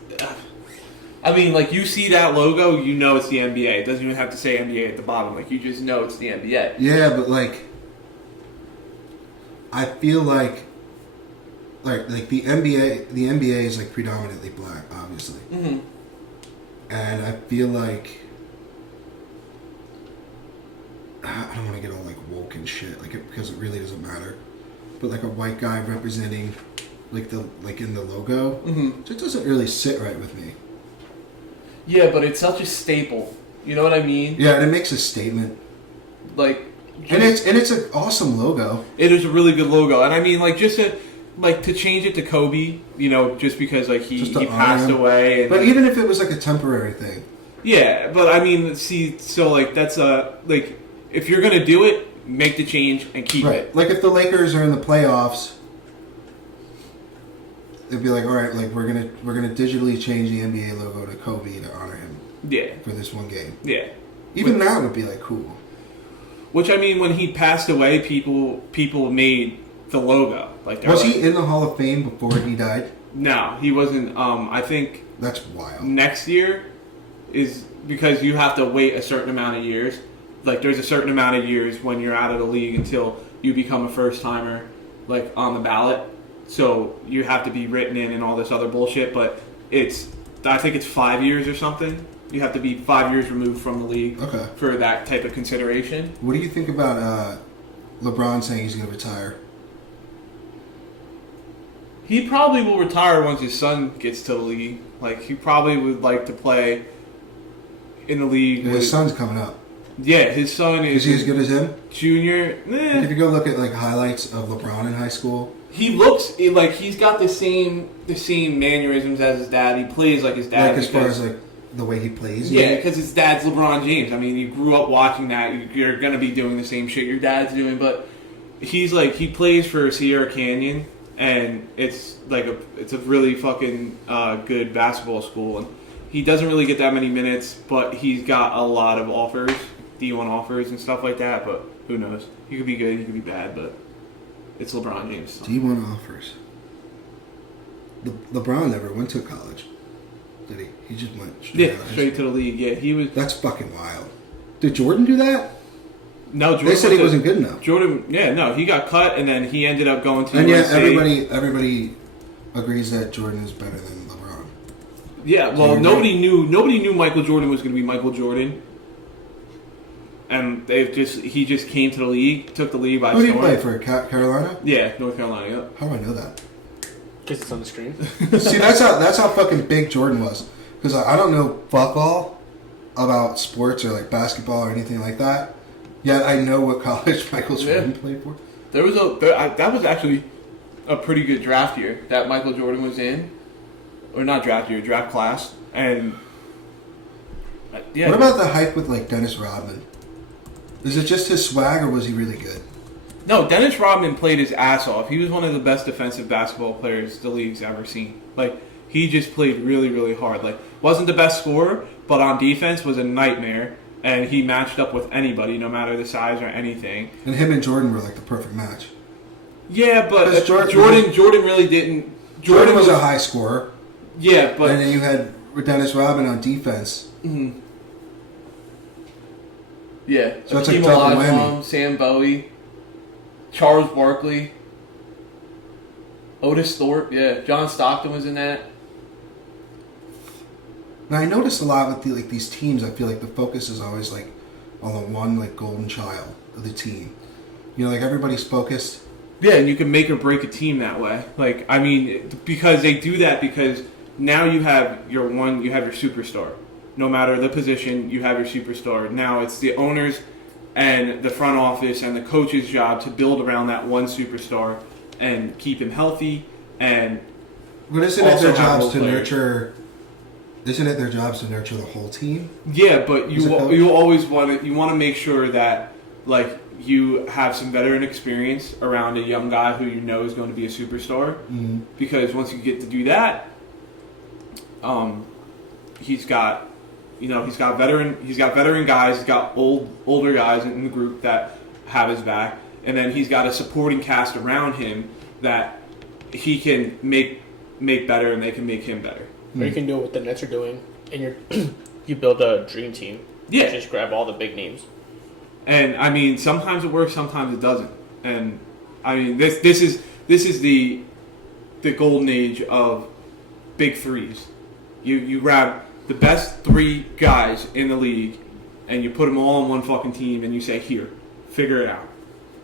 I mean, like you see that logo, you know it's the NBA. It doesn't even have to say NBA at the bottom. Like you just know it's the NBA. Yeah, but like I feel like the NBA is like predominantly black, obviously. Mm-hmm. And I feel like I don't want to get all like woke and shit, because it really doesn't matter. But like a white guy representing in the logo, Mm-hmm. it doesn't really sit right with me. Yeah, but it's such a staple. You know what I mean? Yeah, and it makes a statement. Like And it's an awesome logo. It is a really good logo, and I mean, like, just to change it to Kobe, you know, just because like he passed away. And, but even if it was like a temporary thing. Yeah, but I mean, see, so like that's like if you're gonna do it, make the change and keep it. Like if the Lakers are in the playoffs, it'd be like, all right, like we're gonna digitally change the NBA logo to Kobe to honor him. Yeah. For this one game. Yeah. Even that would be like cool. Which I mean, when he passed away, people made the logo. Like, was he in the Hall of Fame before he died? No, he wasn't. I think that's wild. Next year is because you have to wait a certain amount of years. Like, there's a certain amount of years when you're out of the league until you become a first timer, like on the ballot. So you have to be written in and all this other bullshit. But I think it's 5 years or something. You have to be 5 years removed from the league for that type of consideration. What do you think about LeBron saying he's going to retire? He probably will retire once his son gets to the league. Like, he probably would like to play in the league. His son's coming up. Yeah, his son is... Is he as good as him? Junior? If you go look at like highlights of LeBron in high school, he looks like he's got the same mannerisms as his dad. He plays like his dad. Like as far as like the way he plays. Yeah, because his dad's LeBron James. I mean, you grew up watching that. You're gonna be doing the same shit your dad's doing. But he's like, he plays for Sierra Canyon, and it's like it's a really fucking good basketball school. And he doesn't really get that many minutes, but he's got a lot of offers, D1 offers and stuff like that. But who knows? He could be good. He could be bad. But it's LeBron James. So. D1 offers. LeBron never went to college, did he? He just went straight to the league. Yeah, he was. That's fucking wild. Did Jordan do that? No, Jordan. They said he wasn't good enough. Jordan, he got cut, and then he ended up going to. And USA. everybody agrees that Jordan is better than LeBron. Yeah, well, nobody knew Michael Jordan was going to be Michael Jordan, and he just came to the league, took the league by storm. Who did he play for? Carolina? Yeah, North Carolina. Yep. How do I know that? Because it's on the screen. See, that's how fucking big Jordan was. Because I don't know fuck all about sports or like basketball or anything like that. Yet I know what college Michael Jordan played for. That was actually a pretty good draft year that Michael Jordan was in, or not draft year, draft class. And what about the hype with like Dennis Rodman? Is it just his swag, or was he really good? No, Dennis Rodman played his ass off. He was one of the best defensive basketball players the league's ever seen. Like, he just played really, really hard. Like, wasn't the best scorer, but on defense was a nightmare. And he matched up with anybody, no matter the size or anything. And him and Jordan were like the perfect match. Yeah, but Jordan really didn't. Jordan was a high scorer. Yeah, but and then you had Dennis Rodman on defense. Mm-hmm. Yeah, so it's like double whammy. Sam Bowie, Charles Barkley, Otis Thorpe. Yeah, John Stockton was in that. Now I noticed a lot with these teams. I feel like the focus is always like on the one like golden child of the team. You know, like everybody's focused. Yeah, and you can make or break a team that way. Like, I mean, because they do that because now you have your superstar. No matter the position, you have your superstar. Now it's the owners and the front office and the coach's job to build around that one superstar and keep him healthy. And but isn't it their jobs to nurture? Isn't it their jobs to nurture the whole team? Yeah, but you always want to make sure that like you have some veteran experience around a young guy who you know is going to be a superstar. Mm-hmm. Because once you get to do that, he's got veteran guys, he's got older guys in the group that have his back, and then he's got a supporting cast around him that he can make better, and they can make him better. Or you can do what the Nets are doing, and you build a dream team. Yeah, just grab all the big names. And I mean, sometimes it works, sometimes it doesn't. And I mean, this is the golden age of big threes. You grab the best three guys in the league, and you put them all on one fucking team, and you say, "Here, figure it out."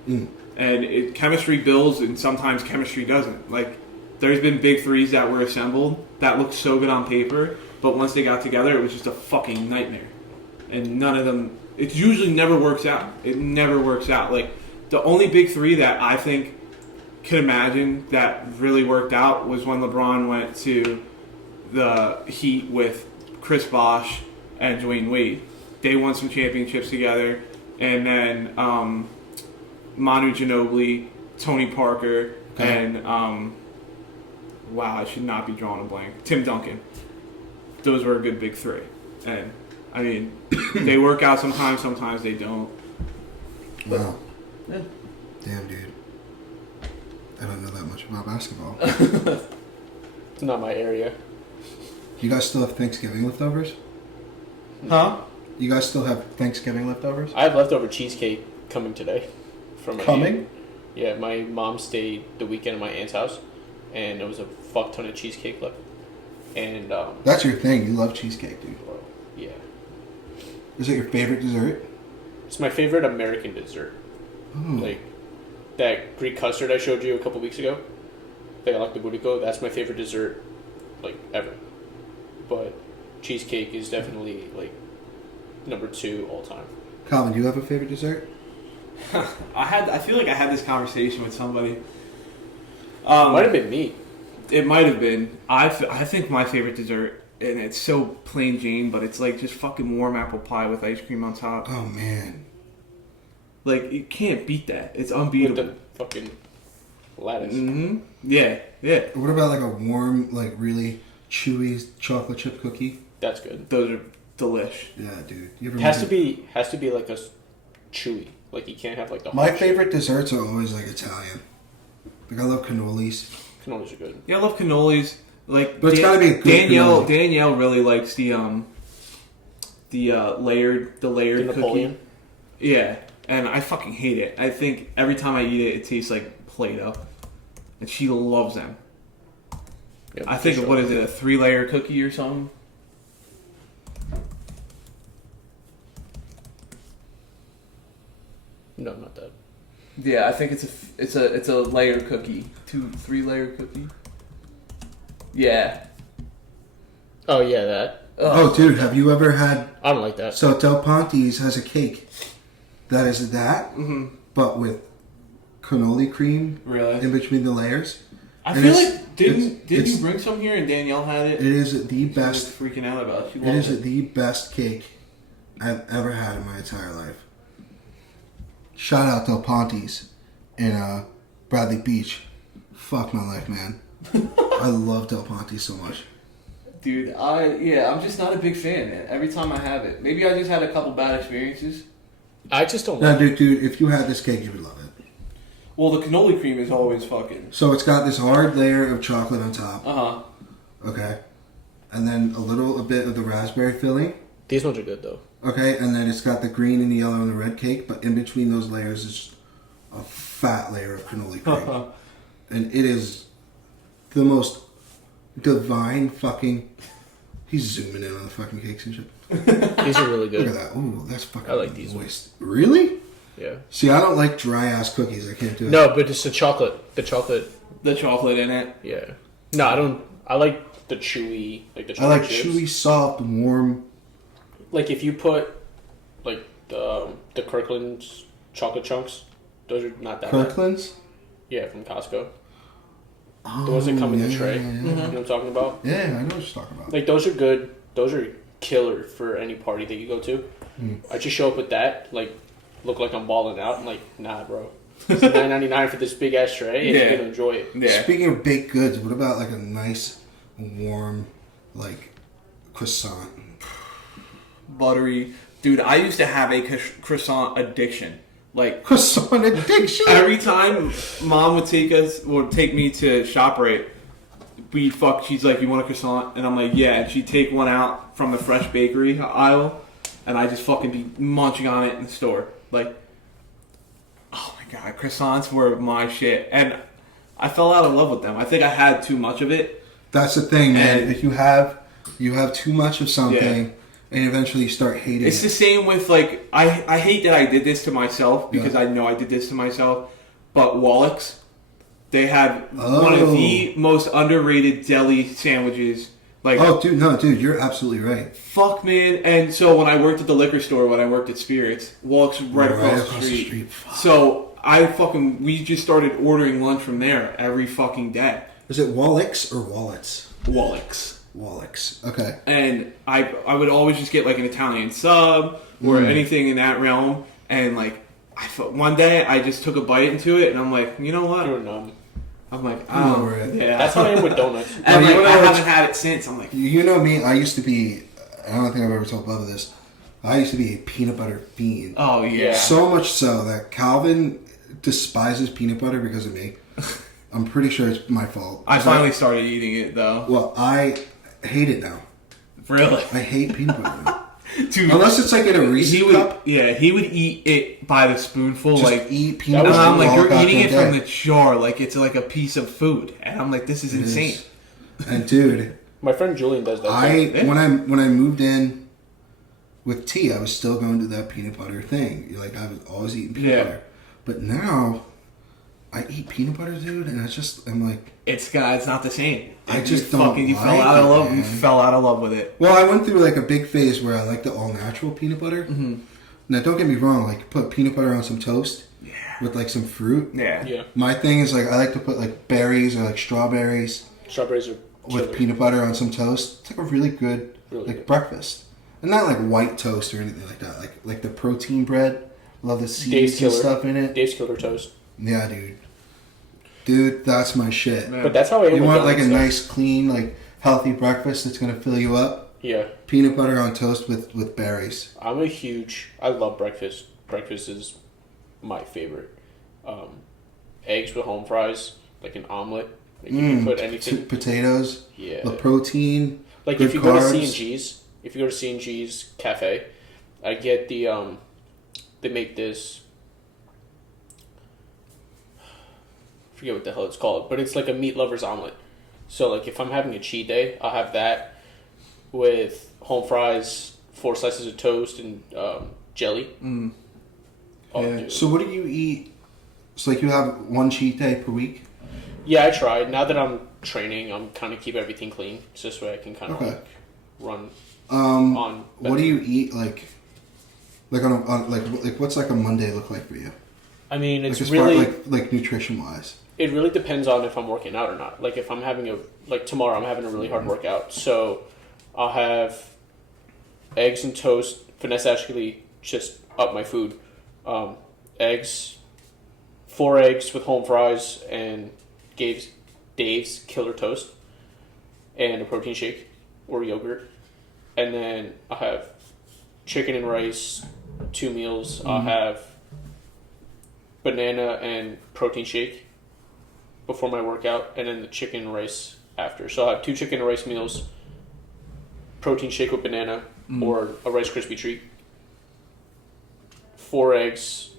Mm. And chemistry builds, and sometimes chemistry doesn't. Like, there's been big threes that were assembled that looked so good on paper, but once they got together, it was just a fucking nightmare. And none of them It usually never works out. It never works out. Like, the only big three that I think could imagine that really worked out was when LeBron went to the Heat with Chris Bosh and Dwayne Wade. They won some championships together. And then Manu Ginobili, Tony Parker, and wow, I should not be drawing a blank. Tim Duncan. Those were a good big three. And I mean, they work out sometimes they don't. Wow. Yeah. Damn, dude. I don't know that much about basketball. It's not my area. You guys still have Thanksgiving leftovers? Huh? You guys still have Thanksgiving leftovers? I have leftover cheesecake coming today. From my Coming? aunt. Yeah, my mom stayed the weekend at my aunt's house, and there was a fuck ton of cheesecake left. And That's your thing. You love cheesecake, dude. well, yeah, Is it your favorite dessert? it's my favorite American dessert. Ooh. Like that Greek custard I showed you a couple weeks ago, the Galactiburico. That's my favorite dessert, like ever. But cheesecake is definitely like number 2 all time. Colin, do you have a favorite dessert? I feel like I had this conversation with somebody. Might have been me. It might have been. I think my favorite dessert, and it's so plain Jane, but it's like just fucking warm apple pie with ice cream on top. Oh, man. Like, you can't beat that. It's With unbeatable. the fucking lattice. Mm-hmm. Yeah. What about like a warm, like really chewy chocolate chip cookie? That's good. Those are delish. Yeah, dude. You ever It has make to be like a chewy. Like you can't have like the My hard shit. favorite desserts are always like Italian. Like I love cannolis. Cannolis are good. Yeah, I love cannolis. Like, But it's gotta be a good Danielle. cannoli. Danielle really likes the layered The cookie. Napoleon. Yeah, and I fucking hate it. I think every time I eat it, it tastes like Play-Doh, and she loves them. Yeah, I think for what sure. is it, a 3-layer cookie or something? No, not that. Yeah, I think it's a layer cookie, 3-layer cookie. Yeah. Oh yeah, that. Oh, dude, have you ever had... I don't like that. So Del Ponte's has a cake that is that, Mm-hmm. but with cannoli cream Really? in between the layers. I And feel it's- like didn't it's- you bring some here and Danielle had it? It is the She was best... freaking out about it. She It loved is the best cake I've ever had in my entire life. Shout out Del Ponte's in Bradley Beach. Fuck my life, man. I love Del Ponte so much. Dude, I'm just not a big fan, man. Every time I have it. Maybe I just had a couple bad experiences. I just don't Now, like dude, if you had this cake, you would love it. Well, the cannoli cream is always fucking... So it's got this hard layer of chocolate on top, Uh-huh. okay? And then a bit of the raspberry filling, These ones are good though. okay? And then it's got the green and the yellow and the red cake, but in between those layers is a fat layer of cannoli cream. And it is the most divine fucking... He's zooming in on the fucking cakes and shit. These are really Look at good. that. Ooh, that's fucking I like these moist. Really? Yeah. See, I don't like dry ass cookies. I can't do it. No, but it's the chocolate. The chocolate. The chocolate in it. Yeah. No, I don't. I like the chewy, like the I chocolate like chips. chewy, soft, warm. Like if you put like the Kirkland's chocolate chunks, those are not that bad. Kirkland's? Yeah, from Costco. Oh, The ones that come in the yeah, tray. yeah, yeah. You know what I'm talking about? Yeah, I know what you're talking about. Like those are good. Those are killer for any party that you go to. I just show up with that, like look like I'm balling out. I'm like, nah, bro. It's $9.99 for this big ass tray, and Yeah. you're gonna enjoy it. Yeah. Speaking of baked goods, what about like a nice, warm, like croissant? Buttery. Dude, I used to have a croissant addiction. Like, Croissant addiction. every time Mom would take me to ShopRite, she's like, you want a croissant? And I'm like, yeah. And she'd take one out from the fresh bakery aisle, and I just fucking be munching on it in the store. Like, oh my god, croissants were my shit. And I fell out of love with them. I think I had too much of it. That's the thing, man. And- If you have too much of something, and eventually you start hating It's it. the same with, like, I hate that I did this to myself, because Yeah. I know I did this to myself, but Wallach's, they have one Oh. of the most underrated deli sandwiches Like, oh, dude, you're absolutely right. fuck, man. And so when I worked at the liquor store, when I worked at Spirits, walks right across the street. So we just started ordering lunch from there every fucking day. Is it Wallix or Wallets? Wallix. Okay. And I would always just get like an Italian sub or anything in that realm. And like, one day I just took a bite into it and I'm like, you know what? You're numb. I'm like, Yeah. That's how I am with donuts. And like, I haven't had it since. I'm like, you know me, I used to be, I don't think I've ever told Bubba this, I used to be a peanut butter fiend. oh yeah. So much so that Calvin despises peanut butter because of me. I'm pretty sure it's my fault. I finally started eating it though. Well, I hate it now. Really? I hate peanut butter. Dude, Unless it's like in a Reese's cup. Yeah, he would eat it by the spoonful. Just like eat peanut and butter. I'm like, all you're goddamn eating it day. from the jar, like it's like a piece of food. And I'm like, this is insane. And dude, My friend Julian does that. when I moved in with T, I was still going to that peanut butter thing. Like I was always eating peanut butter. But now I eat peanut butter, dude, and I'm like, It's not the same. I just don't you like fell out of it, love. man. You fell out of love with it. well, I went through like a big phase where I like the all natural peanut butter. Mm-hmm. Now, don't get me wrong, like put peanut butter on some toast with like some fruit. Yeah. Yeah. My thing is like I like to put like berries or like strawberries Strawberries are with killer. peanut butter on some toast. It's like a really good Really like good. breakfast, and not like white toast or anything like that. Like the protein bread. Love the Dave's seeds and killer. stuff in it. Dave's Killer Toast. Yeah, dude, that's my shit. Man. But that's how I am You with want like a donuts, though. nice, clean, like healthy breakfast that's gonna fill you up. Yeah. Peanut butter on toast with berries. I love breakfast. Breakfast is my favorite. Eggs with home fries, like an omelet. Like you can put anything. Potatoes. Yeah. The protein. Like good if you go to carbs. C&G's cafe, I get the they make this, I forget what the hell it's called, but it's like a meat lover's omelet. So like if I'm having a cheat day, I'll have that with home fries, 4 slices of toast, and jelly. Oh, Yeah. dude. So what do you eat? So like you have one cheat day per week? Yeah, I tried. Now that I'm training, I'm kind of keep everything clean. So this way I can kind of Okay. like run Um, on. what do you eat like like what's like a Monday look like for you? I mean, Like it's as really far, like nutrition wise. it really depends on if I'm working out or not. Like if I'm having tomorrow, I'm having a really hard workout, so I'll have eggs and toast. Finesse actually just up my food. Eggs, 4 eggs with home fries and Dave's Killer Toast, and a protein shake or yogurt, and then I'll have chicken and rice, 2 meals. I'll have banana and protein shake before my workout, and then the chicken and rice after. So I'll have 2 chicken and rice meals, protein shake with banana, or a Rice Krispie treat, 4 eggs,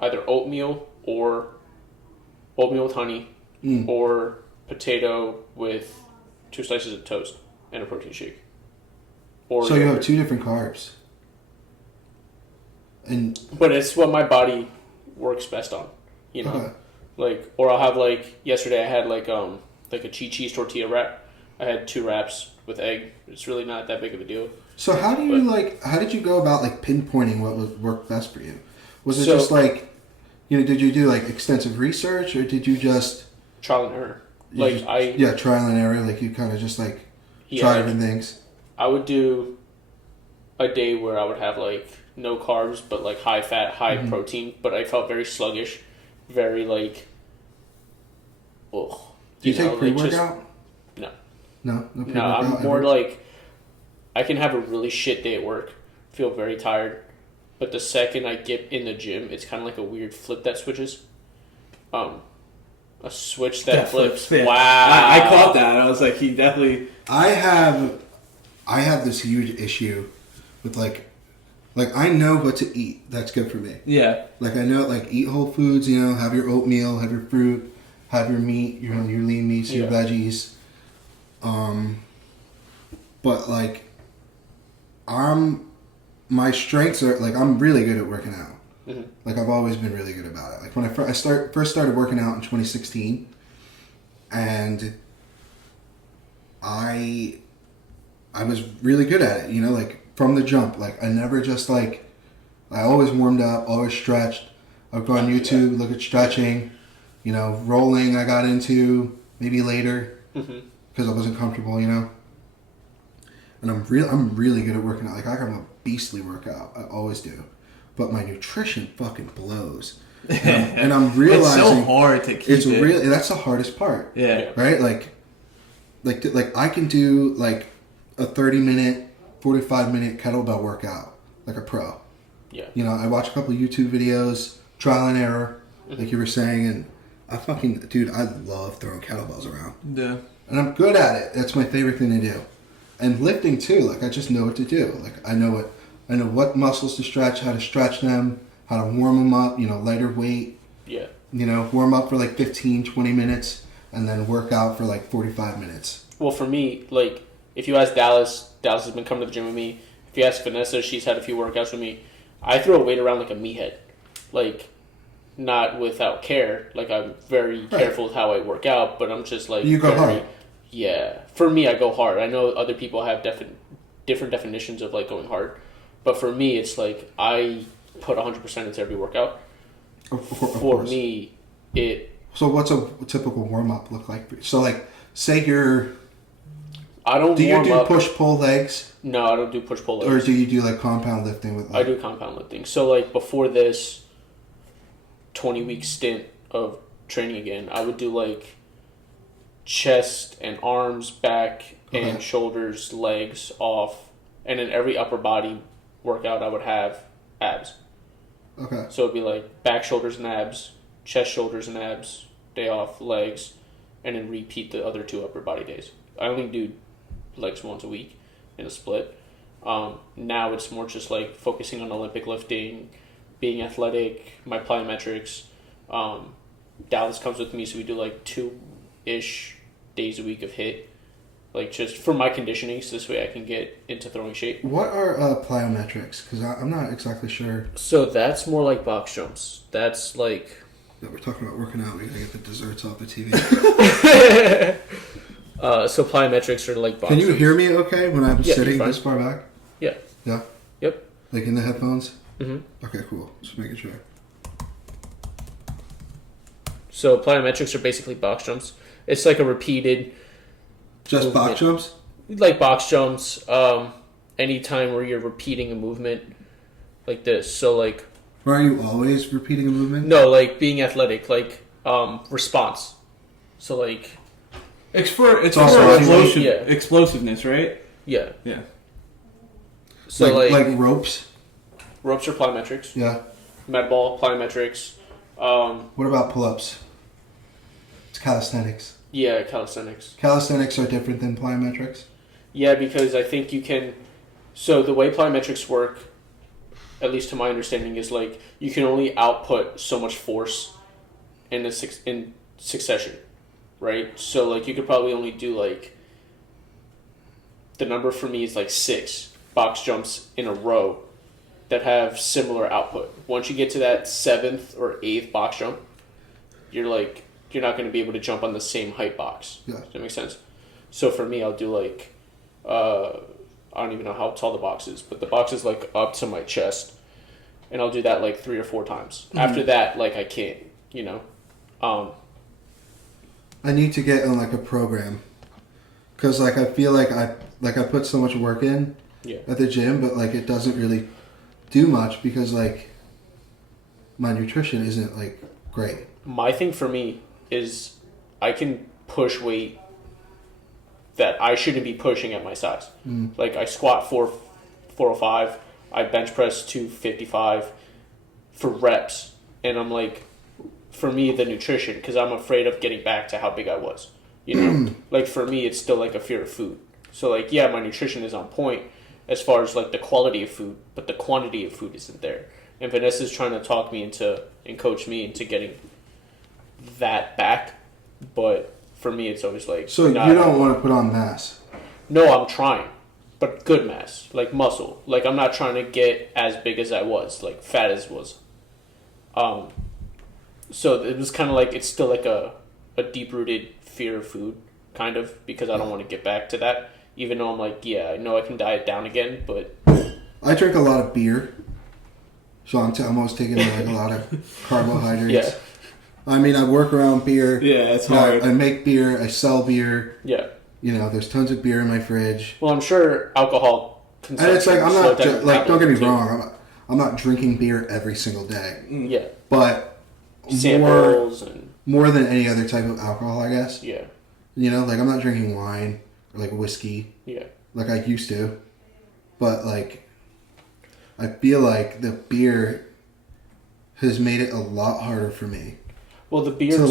either oatmeal with honey, or potato with 2 slices of toast and a protein shake. Or So you have yogurt. 2 different carbs. And But it's what my body works best on, you know. Okay. Like, or I'll have like yesterday I had like a cheese tortilla wrap. I had 2 wraps with egg. It's really not that big of a deal. so how do you how did you go about like pinpointing what would work best for you? Was it So- just like did you do like extensive research or did you just Trial and error. you Like just- trial and error, like you kind of just like Yeah, try like- different things? I would do a day where I would have like no carbs but like high fat, high protein, but I felt very sluggish, very like ugh. Do you take like, pre-workout? No. No, no No, pre-workout. I'm more ever? like I can have a really shit day at work, feel very tired, but the second I get in the gym, it's kind of like a weird flip that switches. A switch that flips. Yeah. Wow. I caught that. I was like, he definitely. I have this huge issue with like I know what to eat that's good for me. Yeah. Like I know like eat whole foods, have your oatmeal, have your fruit, have your meat, your lean meats, your Yeah. veggies. But like my strengths are like I'm really good at working out. Mhm. Like I've always been really good about it. Like when I first started working out in 2016, and I I was really good at it, you know, like from the jump. Like I never just like, I always warmed up, always stretched. I would go on YouTube, look at stretching, you know, rolling I got into maybe later because I wasn't comfortable, you know. And I'm really good at working out. Like I have a beastly workout. I always do. But my nutrition fucking blows. And I'm realizing it's so hard to keep it's it. really, that's the hardest part. Yeah. Right? Like I can do like a 30-minute, 45-minute kettlebell workout like a pro. Yeah. You know, I watch a couple of YouTube videos, trial and error, like you were saying, and dude, I love throwing kettlebells around. Yeah. And I'm good at it. That's my favorite thing to do. And lifting too, like I just know what to do. Like I know what muscles to stretch, how to stretch them, how to warm them up, you know, lighter weight. Yeah. You know, warm up for like 15, 20 minutes and then work out for like 45 minutes. Well, for me, like if you ask Dallas has been coming to the gym with me. If you ask Vanessa, she's had a few workouts with me. I throw weight around like a meathead. Like not without care. Like I'm very careful with how I work out, but I'm just like you go hard. Yeah, for me, I go hard. I know other people have different definitions of like going hard, but for me, it's like I put 100% into every workout. For me, So what's a typical warm up look like for you? So like, say you're. I don't. Do you warm do up. push pull legs? No, I don't do push pull legs. Or do you do like compound lifting with? Like, I do compound lifting. So like before this 20-week stint of training again, I would do like chest and arms, back and shoulders, legs off, and in every upper body workout I would have abs. Okay. So it'd be like back, shoulders, and abs, chest, shoulders, and abs, day off, legs, and then repeat the other 2 upper body days. I only do legs once a week in a split. Now it's more just like focusing on Olympic lifting, being athletic, my plyometrics. Dallas comes with me, so we do like 2-ish days a week of HIIT, like just for my conditioning, so this way I can get into throwing shape. What are plyometrics? Because I'm not exactly sure. So that's more like box jumps. That's like... Yeah, we're talking about working out. We gotta get the desserts off the TV. So plyometrics are like box Can you jumps. hear me okay when I'm Yeah, sitting you're fine. this far back? Yeah. Yeah? Yep. Like in the headphones? Mm-hmm. Okay, cool. Just making sure. So plyometrics are basically box jumps. It's like a repeated... Just box jumps? Like box jumps, anytime where you're repeating a movement like this. So like... Or are you always repeating a movement? No, like being athletic, like response. So like... It's for also explosiveness, right? Yeah. Yeah. So like ropes? Ropes are plyometrics. Yeah. Med ball, plyometrics. What about pull-ups? It's calisthenics. Yeah, calisthenics. Calisthenics are different than plyometrics? Yeah, because I think you can... So the way plyometrics work, at least to my understanding, is like you can only output so much force in succession, right? So like you could probably only do like... The number for me is like 6 box jumps in a row that have similar output. Once you get to that 7th or 8th box jump, you're not going to be able to jump on the same height box. Yeah. Does that make sense? So for me, I'll do like, I don't even know how tall the box is, but the box is like up to my chest, and I'll do that like 3 or 4 times. Mm-hmm. After that, like I can't, you know. I need to get on like a program, because like I feel like I put so much work in at the gym, but like it doesn't really do much because like my nutrition isn't like great. My thing for me is I can push weight that I shouldn't be pushing at my size. Like I squat 405, I bench press 255 for reps, and I'm like, for me the nutrition, because I'm afraid of getting back to how big I was, you know. Like for me it's still like a fear of food. So like yeah, my nutrition is on point as far as like the quality of food, but the quantity of food isn't there. And Vanessa's trying to talk me into and coach me into getting that back, but for me it's always like... So you don't want to put on mass? No, I'm trying, but good mass, like muscle. Like I'm not trying to get as big as I was, like fat as was. So it was kind of like, it's still like a deep-rooted fear of food, kind of, because I don't want to get back to that. Even though I'm like, yeah, I know I can diet down again, but I drink a lot of beer, so I'm always taking like a lot of carbohydrates. yeah, I mean, I work around beer. Yeah, it's You know, hard. I make beer. I sell beer. yeah. You know, there's tons of beer in my fridge. Well, I'm sure alcohol consumption. And it's like, I'm slows not, down your like, don't get me metabolism, too. wrong, I'm not drinking beer every single day. Yeah, But samples and more than any other type of alcohol, I guess. yeah, You know, like, I'm not drinking wine or, like, whiskey yeah. like I used to. But, like, I feel like the beer has made it a lot harder for me Well, the beer to, too.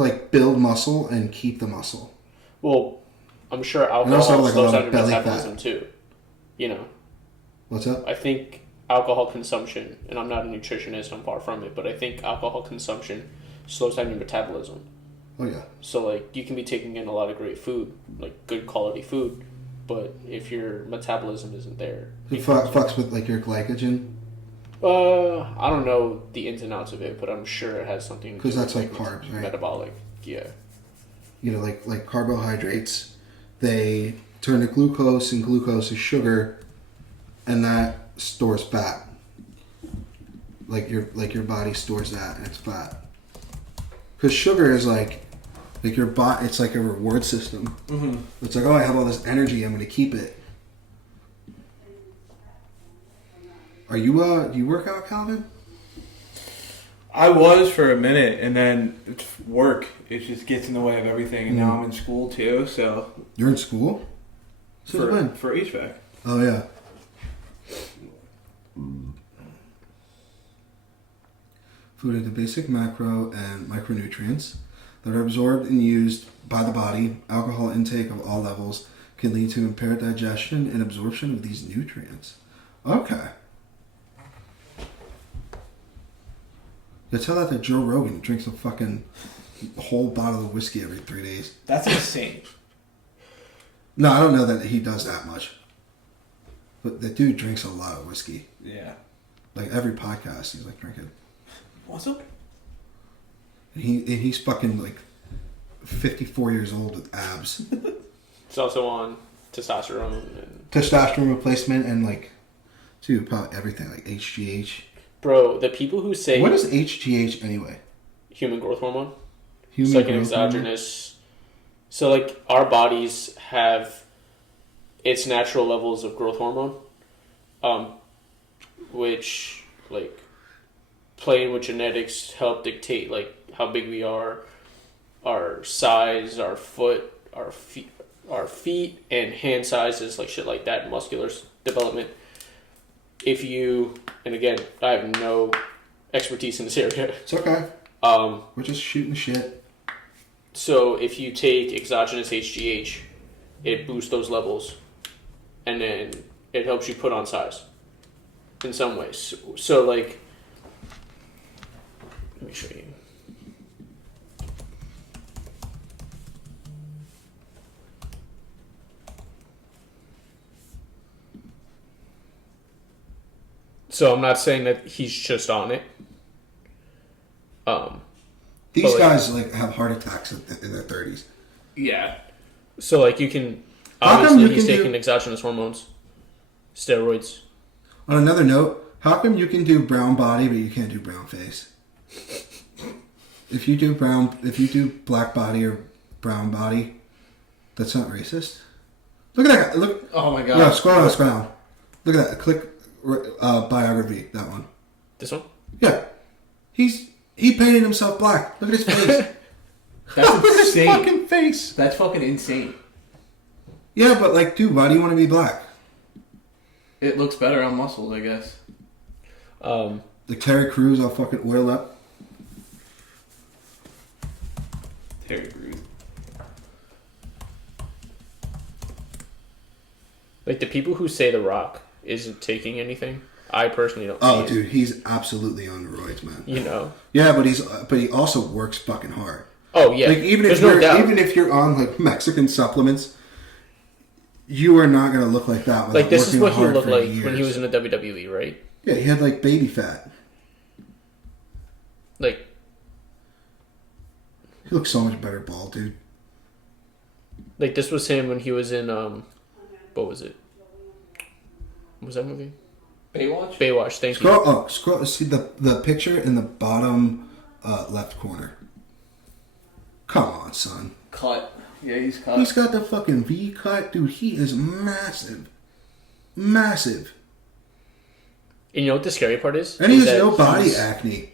like, build muscle and keep the muscle. Well, I'm sure also, alcohol like, a slows lot down of your belly metabolism too. You know, What's up? I think alcohol consumption, and I'm not a nutritionist, I'm far from it, but I think alcohol consumption slows down your metabolism. Oh, yeah. So, like, you can be taking in a lot of great food, like good quality food, but if your metabolism isn't there, It fucks with, like, your glycogen. I don't know the ins and outs of it, but I'm sure it has something to do 'Cause that's with, like carbs, right? Metabolic, yeah. You know, like carbohydrates, they turn to glucose, and glucose is sugar, and that stores fat. Like your body stores that, and it's fat. Because sugar is like your body. It's like a reward system. Mm-hmm. It's like, oh, I have all this energy, I'm going to keep it. Are you do you work out, Calvin? I was for a minute, and then it's work. It just gets in the way of everything, and now I'm in school too. So You're in school? Since when? for HVAC. Oh yeah. Food is the basic macro and micronutrients that are absorbed and used by the body. Alcohol intake of all levels can lead to impaired digestion and absorption of these nutrients. Okay. Yeah, tell that to Joe Rogan, who drinks a fucking whole bottle of whiskey every 3 days. That's insane. No, I don't know that he does that much. But the dude drinks a lot of whiskey. Yeah. Like every podcast, he's like drinking. What's up? And he's fucking like 54 years old with abs. It's also on testosterone and Testosterone replacement and like, dude, probably everything, like HGH. bro, the people who say What is HGH anyway? human growth hormone, Human it's like an growth hormone? exogenous. So like our bodies have its natural levels of growth hormone, which like playing with genetics help dictate like how big we are, our size, our feet and hand sizes, like shit like that, muscular development. If you, and again, I have no expertise in this area. It's okay. We're just shooting shit. So if you take exogenous HGH, it boosts those levels, and then it helps you put on size in some ways. So like, let me show you. So I'm not saying that he's just on it. These But, like- guys like have heart attacks in their 30s. Yeah. So like you can How come obviously you he's can taking do- exogenous hormones, steroids. On another note, how come you can do brown body but you can't do brown face? If you do black body or brown body, that's not racist. Look at that guy. Look. Oh my god. Yeah, scroll down. Look at that. Click biography. That one. This one? Yeah, he painted himself black. Look at his face. That's Look at his insane. fucking face. That's fucking insane. Yeah, but like, dude, why do you want to be black? It looks better on muscles, I guess. Like Terry Crews, all fucking oiled up. Terry Crews. Like the people who say The Rock isn't taking anything, I personally don't. Oh, see it. dude, he's absolutely on roids, man. You know. Yeah, but he also works fucking hard. Oh yeah. Like even There's if no you're doubt. even if you're on like Mexican supplements, you are not gonna look like that. Like this is what he hard looked for like years. when he was in the WWE, right? Yeah, he had like baby fat. Like He looks so much better bald, dude. Like, this was him when he was in, what was it? What was that movie? Baywatch? Baywatch, thank you. Scroll. See the picture in the bottom left corner. Come on, son. Cut. Yeah, he's cut. He's got the fucking V cut, dude. He is massive, massive. And you know what the scary part is? And he Is has that no body he's- acne.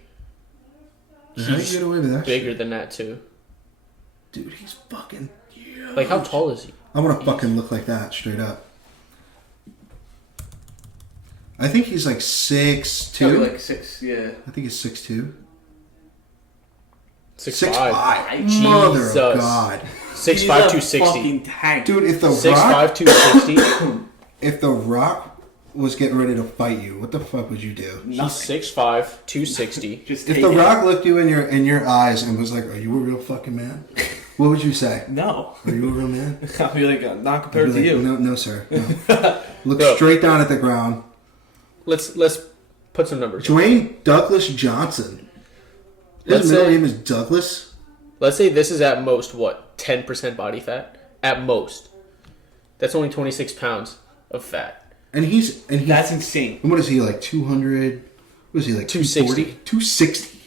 How do you He's get away with that? bigger shit? than that, too. Dude, he's fucking huge. Like, how tall is he? I want to fucking look like that, straight up. I think he's like 6'2". Probably like 6, yeah. I think he's 6'2". 6'5". Mother Jesus. of God. 6'5", He's a 260. fucking tank. Dude, if the 6'5", Rock 260. if the Rock was getting ready to fight you, what the fuck would you do? He's Nothing. 6'5", 260. Just If take the it. Rock looked you in your eyes and was like, "Are you a real fucking man?" What would you say? No. Are you a real man? I'll be like, not I'd compared be to like, you. No, sir. No. Look No. straight down at the ground. Let's put some numbers. Dwayne Douglas Johnson. Let's His middle say- name is Douglas. Let's say this is at most, what, 10% body fat? At most. That's only 26 pounds of fat. And he's That's insane. and what is he, like 200? What is he, like 260? 260.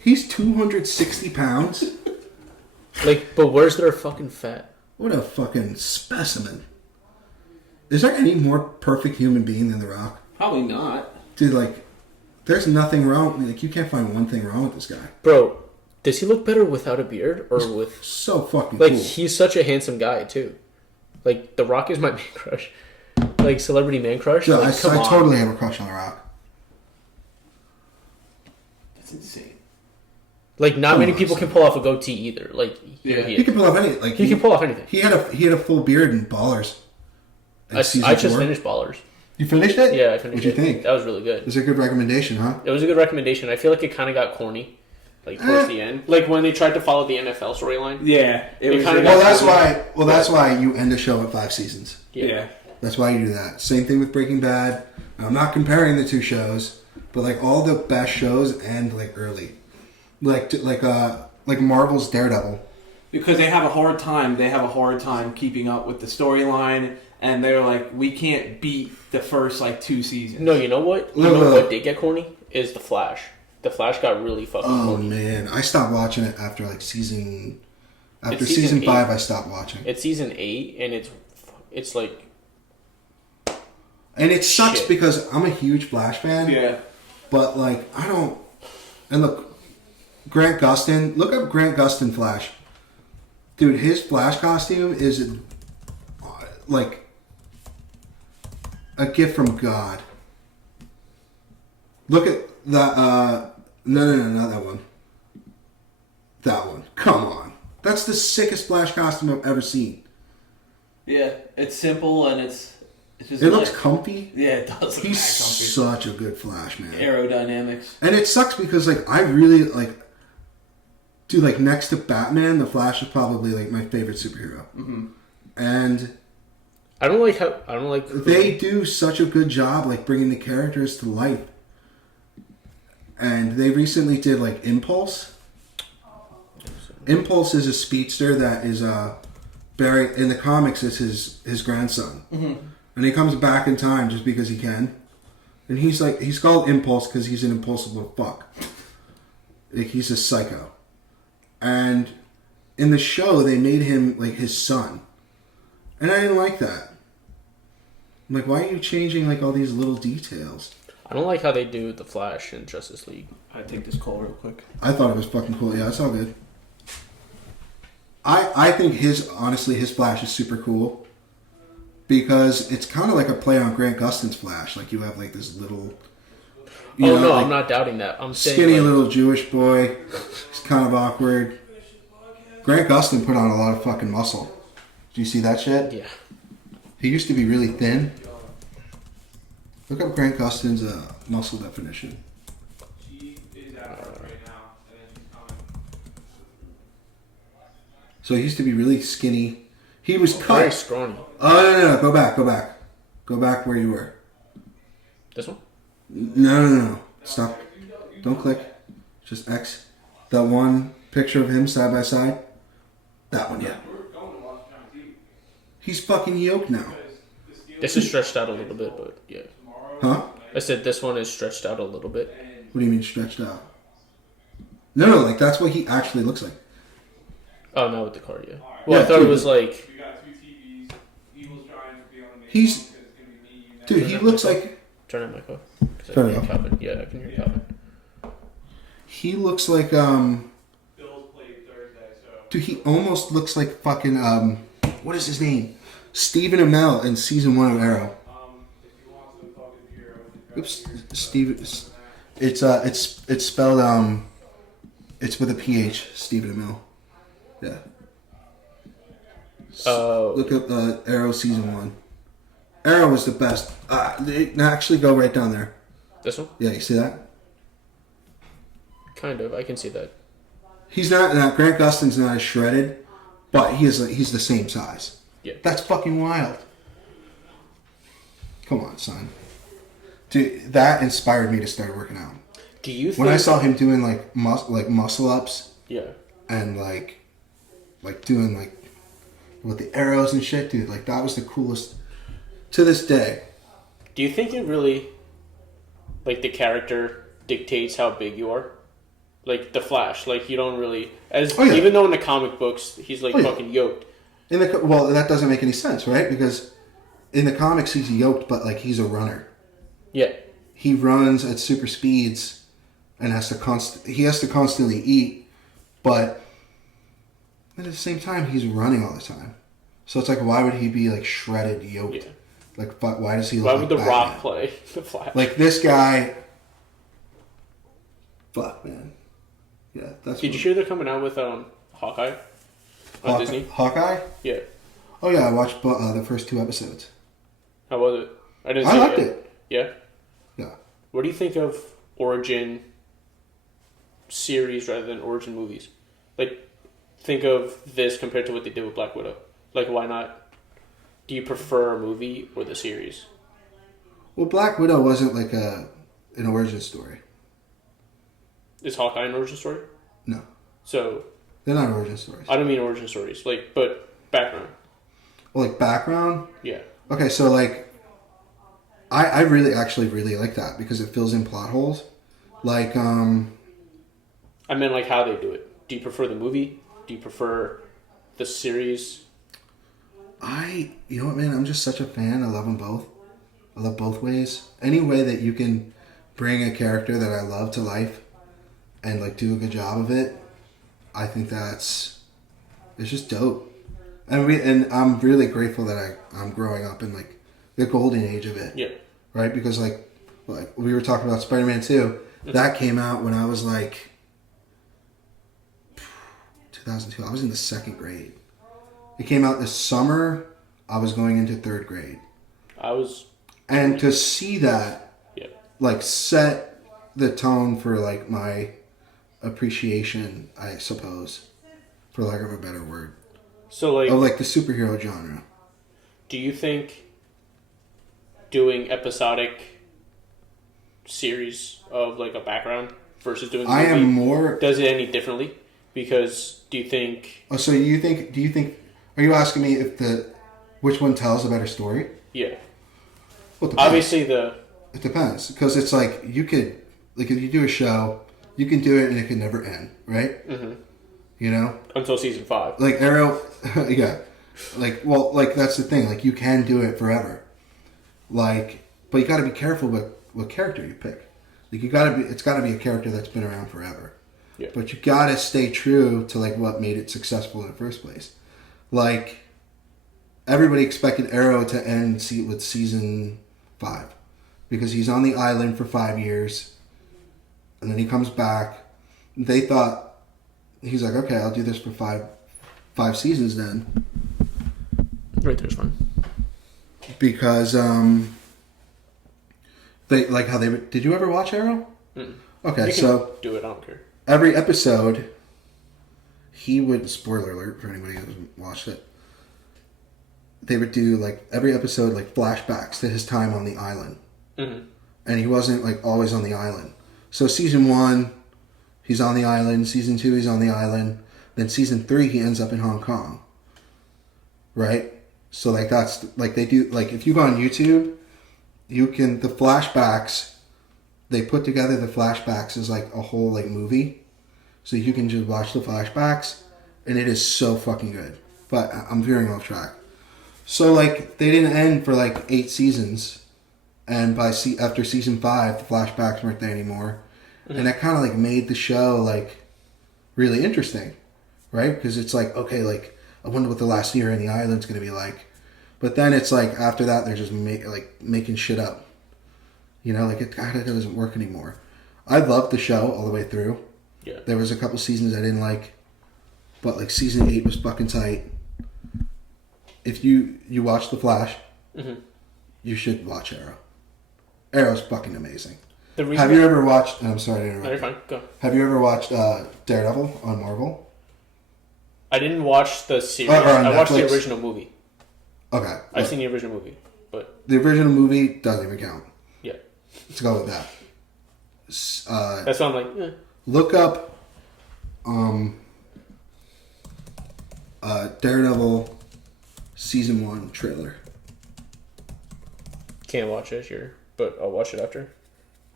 He's 260 pounds. Like, but where's their fucking fat? What a fucking specimen. Is there any more perfect human being than The Rock? Probably not. Dude, like, there's nothing wrong. Like, you can't find one thing wrong with this guy. Bro, does he look better without a beard or with... So fucking Like, cool. he's such a handsome guy, too. Like, The Rock is my man crush. Like, celebrity man crush. Yeah, Like, come I on. totally have a crush on The Rock. That's insane. Like, not Come many on, people son. can pull off a goatee either. Like, Yeah. He can pull off anything. Like he can pull off anything. He had a full beard in Ballers. I Like season just 4. finished Ballers. You finished it? Yeah, I finished What'd you it. think? That was really good. It was a good recommendation, huh? It was a good recommendation. I feel like it kind of got corny, like towards the end. Like when they tried to follow the NFL storyline. Yeah. It was kinda really- got- That's why you end a show at 5 seasons. Yeah. That's why you do that. Same thing with Breaking Bad. I'm not comparing the two shows, but like all the best shows end like early, like Marvel's Daredevil. Because they have a hard time. They have a hard time keeping up with the storyline, and they're like, we can't beat the first like 2 seasons. No, you know what? You know what did get corny is the Flash. The Flash got really fucking Oh corny. man, I stopped watching it after like season It's season season 5. 8. I stopped watching, It's season 8, and it's like and it sucks Shit. because I'm a huge Flash fan. Yeah. But like I don't. And look, Grant Gustin. Look up Grant Gustin Flash. Dude, his Flash costume is like a gift from God. Look at that. No, not that one. That one. Come on. That's the sickest Flash costume I've ever seen. Yeah. It's simple and it's just. It looks comfy. Yeah, it does look He's mad comfy. such a good Flash, man. Aerodynamics. And it sucks because like I really like, dude, like next to Batman, the Flash is probably like my favorite superhero. Mm-hmm. And I don't like they do such a good job like bringing the characters to life. And they recently did like Impulse. Impulse is a speedster that is Barry in the comics is his grandson, and he comes back in time just because he can. And he's called Impulse because he's an impulsive little fuck. Like, he's a psycho. And in the show, they made him like his son, and I didn't like that. I'm like, why are you changing like all these little details? I don't like how they do the Flash in Justice League. I take this call real quick. I thought it was fucking cool. Yeah, it's all good. I think his Flash is super cool because it's kind of like a play on Grant Gustin's Flash. Like you have like this little, I'm not doubting that. I'm saying skinny like, little Jewish boy. He's kind of awkward. Grant Gustin put on a lot of fucking muscle. Do you see that shit? yeah. He used to be really thin. Look up Grant Gustin's muscle definition. So he used to be really skinny. He was Very cut. scrawny. Oh, no. Go back. Go back where you were. This one? No. Stop. Don't click. Just X. That one picture of him side by side. That one, yeah. He's fucking yoked now. This is stretched out a little bit, but yeah. Huh? I said this one is stretched out a little bit. What do you mean stretched out? No, like that's what he actually looks like. Oh, not with the card, yeah. Well, Yeah, I thought dude. it was like... He's... Dude, he looks like... Turn that mic off. 'Cause I Turn can it hear off. Calvin. Yeah, I can hear Calvin. He looks like, Dude, he almost looks like fucking, what is his name? Stephen Amell in season 1 of Arrow. Oops, Steve. It's spelled, it's with a PH, Stephen Amell. Yeah. Oh. Look up Arrow season 1. Arrow was the best. Actually, go right down there. This one? Yeah, you see that? Kind of. I can see that. He's not. Grant Gustin's not as shredded, but he's the same size. Yeah. That's fucking wild. Come on, son. Dude, that inspired me to start working out. Do you think... When I saw him doing like muscle ups Yeah. and like doing like with the arrows and shit, dude, like that was the coolest to this day. Do you think it really... Like, the character dictates how big you are? Like, the Flash. Like, you don't really... Even though in the comic books, he's like fucking yoked. Well, that doesn't make any sense, right? Because in the comics, he's yoked, but like he's a runner. Yeah. He runs at super speeds and has to constantly eat, but at the same time, he's running all the time. So it's like, why would he be like shredded, yoked? Yeah. Like, but why does he look Why like would The Batman? Rock play the Flash? Like this guy. Fuck, man. Yeah, that's. Did you hear they're coming out with Hawkeye on Disney? Hawkeye? Yeah. Oh yeah, I watched the first 2 episodes. How was it? I liked it. Yeah. Yeah. What do you think of origin series rather than origin movies? Like, think of this compared to what they did with Black Widow. Like, why not? Do you prefer a movie or the series? Well, Black Widow wasn't like an origin story. Is Hawkeye an origin story? No, So, they're not origin stories. I don't mean origin stories, like, but background. Well, like background. Yeah. Okay, so like, I really like that because it fills in plot holes. Like, I meant like how they do it. Do you prefer the movie? Do you prefer the series? you know what, man? I'm just such a fan. I love them both. I love both ways. Any way that you can bring a character that I love to life and like do a good job of it, I think it's just dope. And I'm really grateful that I'm growing up in like the golden age of it. Yeah. Right? Because like we were talking about Spider-Man 2, that came out when I was like 2002. I was in the 2nd grade. It came out this summer. I was going into 3rd grade. And to see that, like, set the tone for like my appreciation, I suppose, for lack of a better word. So like, of like the superhero genre. do you think doing episodic series of like a background versus doing a movie, I am more. does it any differently? Because do you think? Oh, so do you think? Are you asking me which one tells a better story? Yeah. Well, it depends. Obviously, It depends, because it's like you could, like, if you do a show, you can do it and it can never end, right? Mm-hmm. You know, until season 5. like Arrow, yeah, like, well, like that's the thing, like you can do it forever, like, but you got to be careful with what character you pick. Like it's got to be a character that's been around forever. Yeah. But you got to stay true to like what made it successful in the first place. Like everybody expected Arrow to end with season 5 because he's on the island for 5 years, and then he comes back. They thought he's like, okay, I'll do this for five seasons then. Right there's one. Because they like how they did. You ever watch Arrow? Mm. Okay, You can so do it. I don't care. every episode, he would, spoiler alert for anybody who hasn't watched it, they would do like every episode like flashbacks to his time on the island. Mm-hmm. And he wasn't like always on the island. So season 1, he's on the island. Season 2, he's on the island. Then season 3, he ends up in Hong Kong. Right? So like that's like they do like if you go on YouTube, you can the flashbacks. They put together the flashbacks as like a whole like movie, so you can just watch the flashbacks, and it is so fucking good. But I'm veering off track. So like they didn't end for like 8 seasons, and after season 5, the flashbacks weren't there anymore, and that kind of like made the show like really interesting, right? Because it's like okay, like I wonder what the last year in the island's gonna be like, but then it's like after that they're just making shit up, you know, like it kind of doesn't work anymore. I loved the show all the way through. Yeah. There was a couple seasons I didn't like, but like season 8 was fucking tight. If you watch The Flash, you should watch Arrow. Arrow's fucking amazing. Have you ever watched? I'm sorry to interrupt. No, you're fine. Go. Have you ever watched Daredevil on Marvel? I didn't watch the series. Or on I watched the Netflix? original movie. Okay. I've seen the original movie, but The original movie doesn't even count. yeah, Let's go with that. that's why I'm like, Look up Daredevil season 1 trailer. can't watch it here, but I'll watch it after.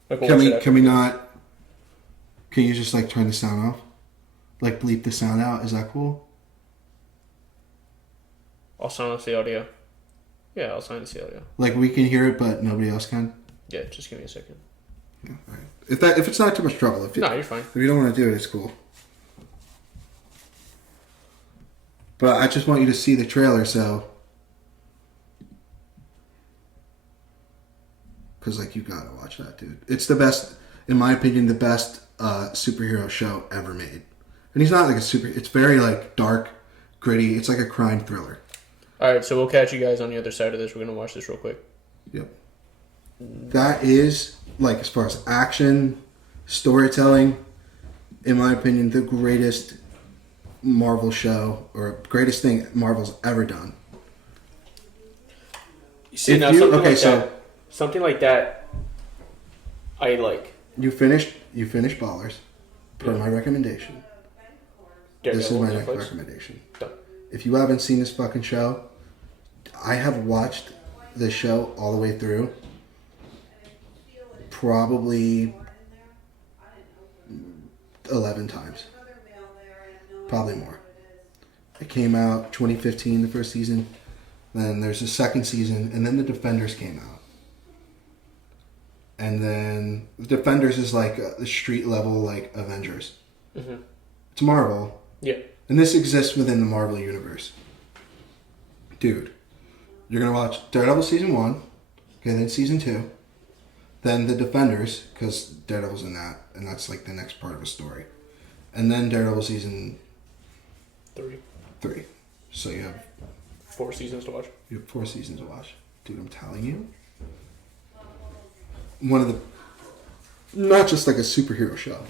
Like, we'll watch it after. Can we not? Can you just like turn the sound off? Like bleep the sound out? Is that cool? I'll silence the audio. Yeah, I'll silence the audio. Like we can hear it, but nobody else can. Yeah, just give me a second. Yeah, all right. If it's not too much trouble, No, you're fine. if you don't want to do it, it's cool. But I just want you to see the trailer, so because like you gotta watch that, dude. It's the best, in my opinion, the best superhero show ever made. And he's not like a super. It's very like dark, gritty. It's like a crime thriller. All right, so we'll catch you guys on the other side of this. We're gonna watch this real quick. Yep. That is like as far as action, storytelling, in my opinion, the greatest Marvel show or greatest thing Marvel's ever done. You see, now something like that, I like. You finished Ballers per my recommendation. Daredevil This is my on next Netflix. recommendation. Done. If you haven't seen this fucking show, I have watched this show all the way through. Probably 11 times. Probably more. It came out 2015, the first season. Then there's a second season, and then the Defenders came out. And then the Defenders is like the street level like Avengers. Mm-hmm. It's Marvel. Yeah. And this exists within the Marvel universe. Dude, you're going to watch Daredevil season 1, okay, then season 2, then the Defenders, because Daredevil's in that, and that's like the next part of a story. And then Daredevil season 3. So you have 4 seasons to watch. You have 4 seasons to watch. Dude, I'm telling you. One of the... Not just like a superhero show.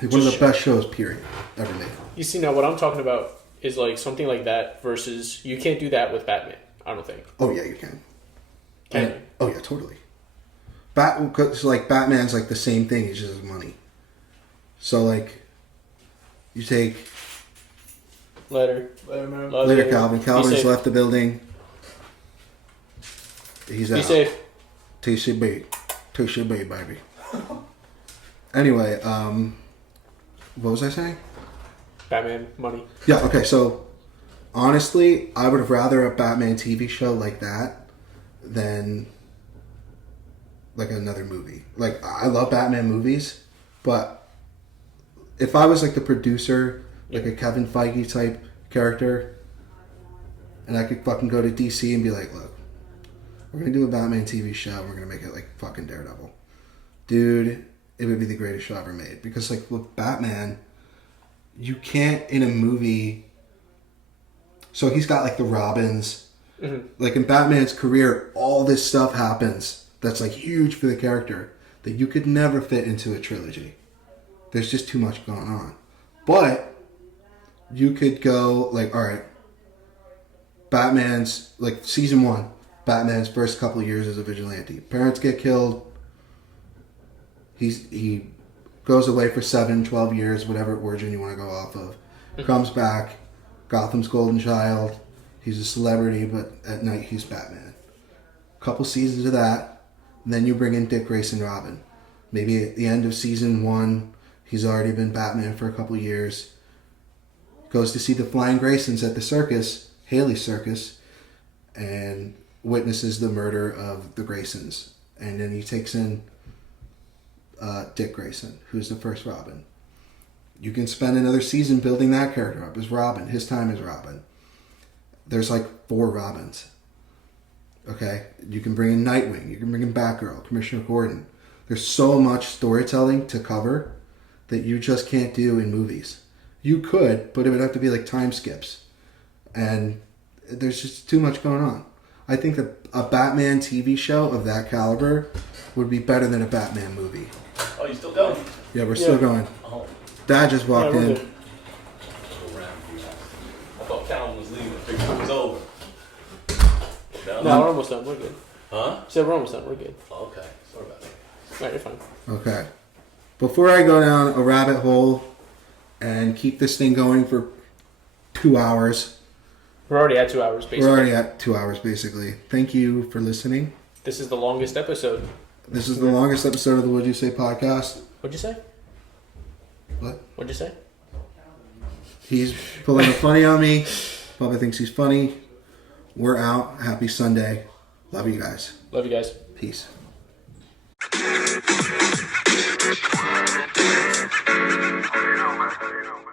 Like one of the best shows, period, ever made. You see, now what I'm talking about is like something like that versus... You can't do that with Batman, I don't think. Oh, yeah, you can. Can you? Oh, yeah, totally. Cause like Batman's like the same thing, he just has money. So like, you take... Later, Calvin. Calvin's left the building. He's out. Be safe. TCB, baby. Anyway, what was I saying? Batman, money. Yeah, okay, so honestly, I would have rather a Batman TV show like that than like another movie. Like, I love Batman movies, but if I was like the producer, like a Kevin Feige type character, and I could fucking go to DC and be like, look, we're going to do a Batman TV show, and we're going to make it like fucking Daredevil. Dude, it would be the greatest show ever made. Because like with Batman, you can't in a movie... So he's got like the Robins. Mm-hmm. Like in Batman's career, all this stuff happens that's like huge for the character that you could never fit into a trilogy. There's just too much going on. But you could go like, all right, Batman's like season 1, Batman's first couple of years as a vigilante. Parents get killed. He goes away for 7, 12 years, whatever origin you want to go off of. Comes back, Gotham's golden child. He's a celebrity, but at night he's Batman. Couple seasons of that, and then you bring in Dick Grayson Robin. Maybe at the end of season 1, he's already been Batman for a couple years. Goes to see the Flying Graysons at the circus, Haley's Circus, and witnesses the murder of the Graysons. And then he takes in Dick Grayson, who's the first Robin. You can spend another season building that character up as Robin, his time as Robin. There's like 4 Robins. Okay? You can bring in Nightwing, you can bring in Batgirl, Commissioner Gordon. There's so much storytelling to cover that you just can't do in movies. You could, but it would have to be like time skips. And there's just too much going on. I think that a Batman TV show of that caliber would be better than a Batman movie. Oh, you still going? Yeah, we're still going. Oh. Dad just walked in. I thought Calvin was leaving. I figured it was over. No, we're almost done. We're good. Huh? So we're almost done. We're good. Oh, okay. Sorry about that. All right, you're fine. Okay. Before I go down a rabbit hole and keep this thing going for 2 hours. We're already at 2 hours, basically. We're already at 2 hours, basically. Thank you for listening. This is the longest episode. This is the longest episode of the Would You Say podcast. What'd you say? What? What'd you say? He's pulling a funny on me. Bubba thinks he's funny. We're out. Happy Sunday. Love you guys. Love you guys. Peace. You know, man.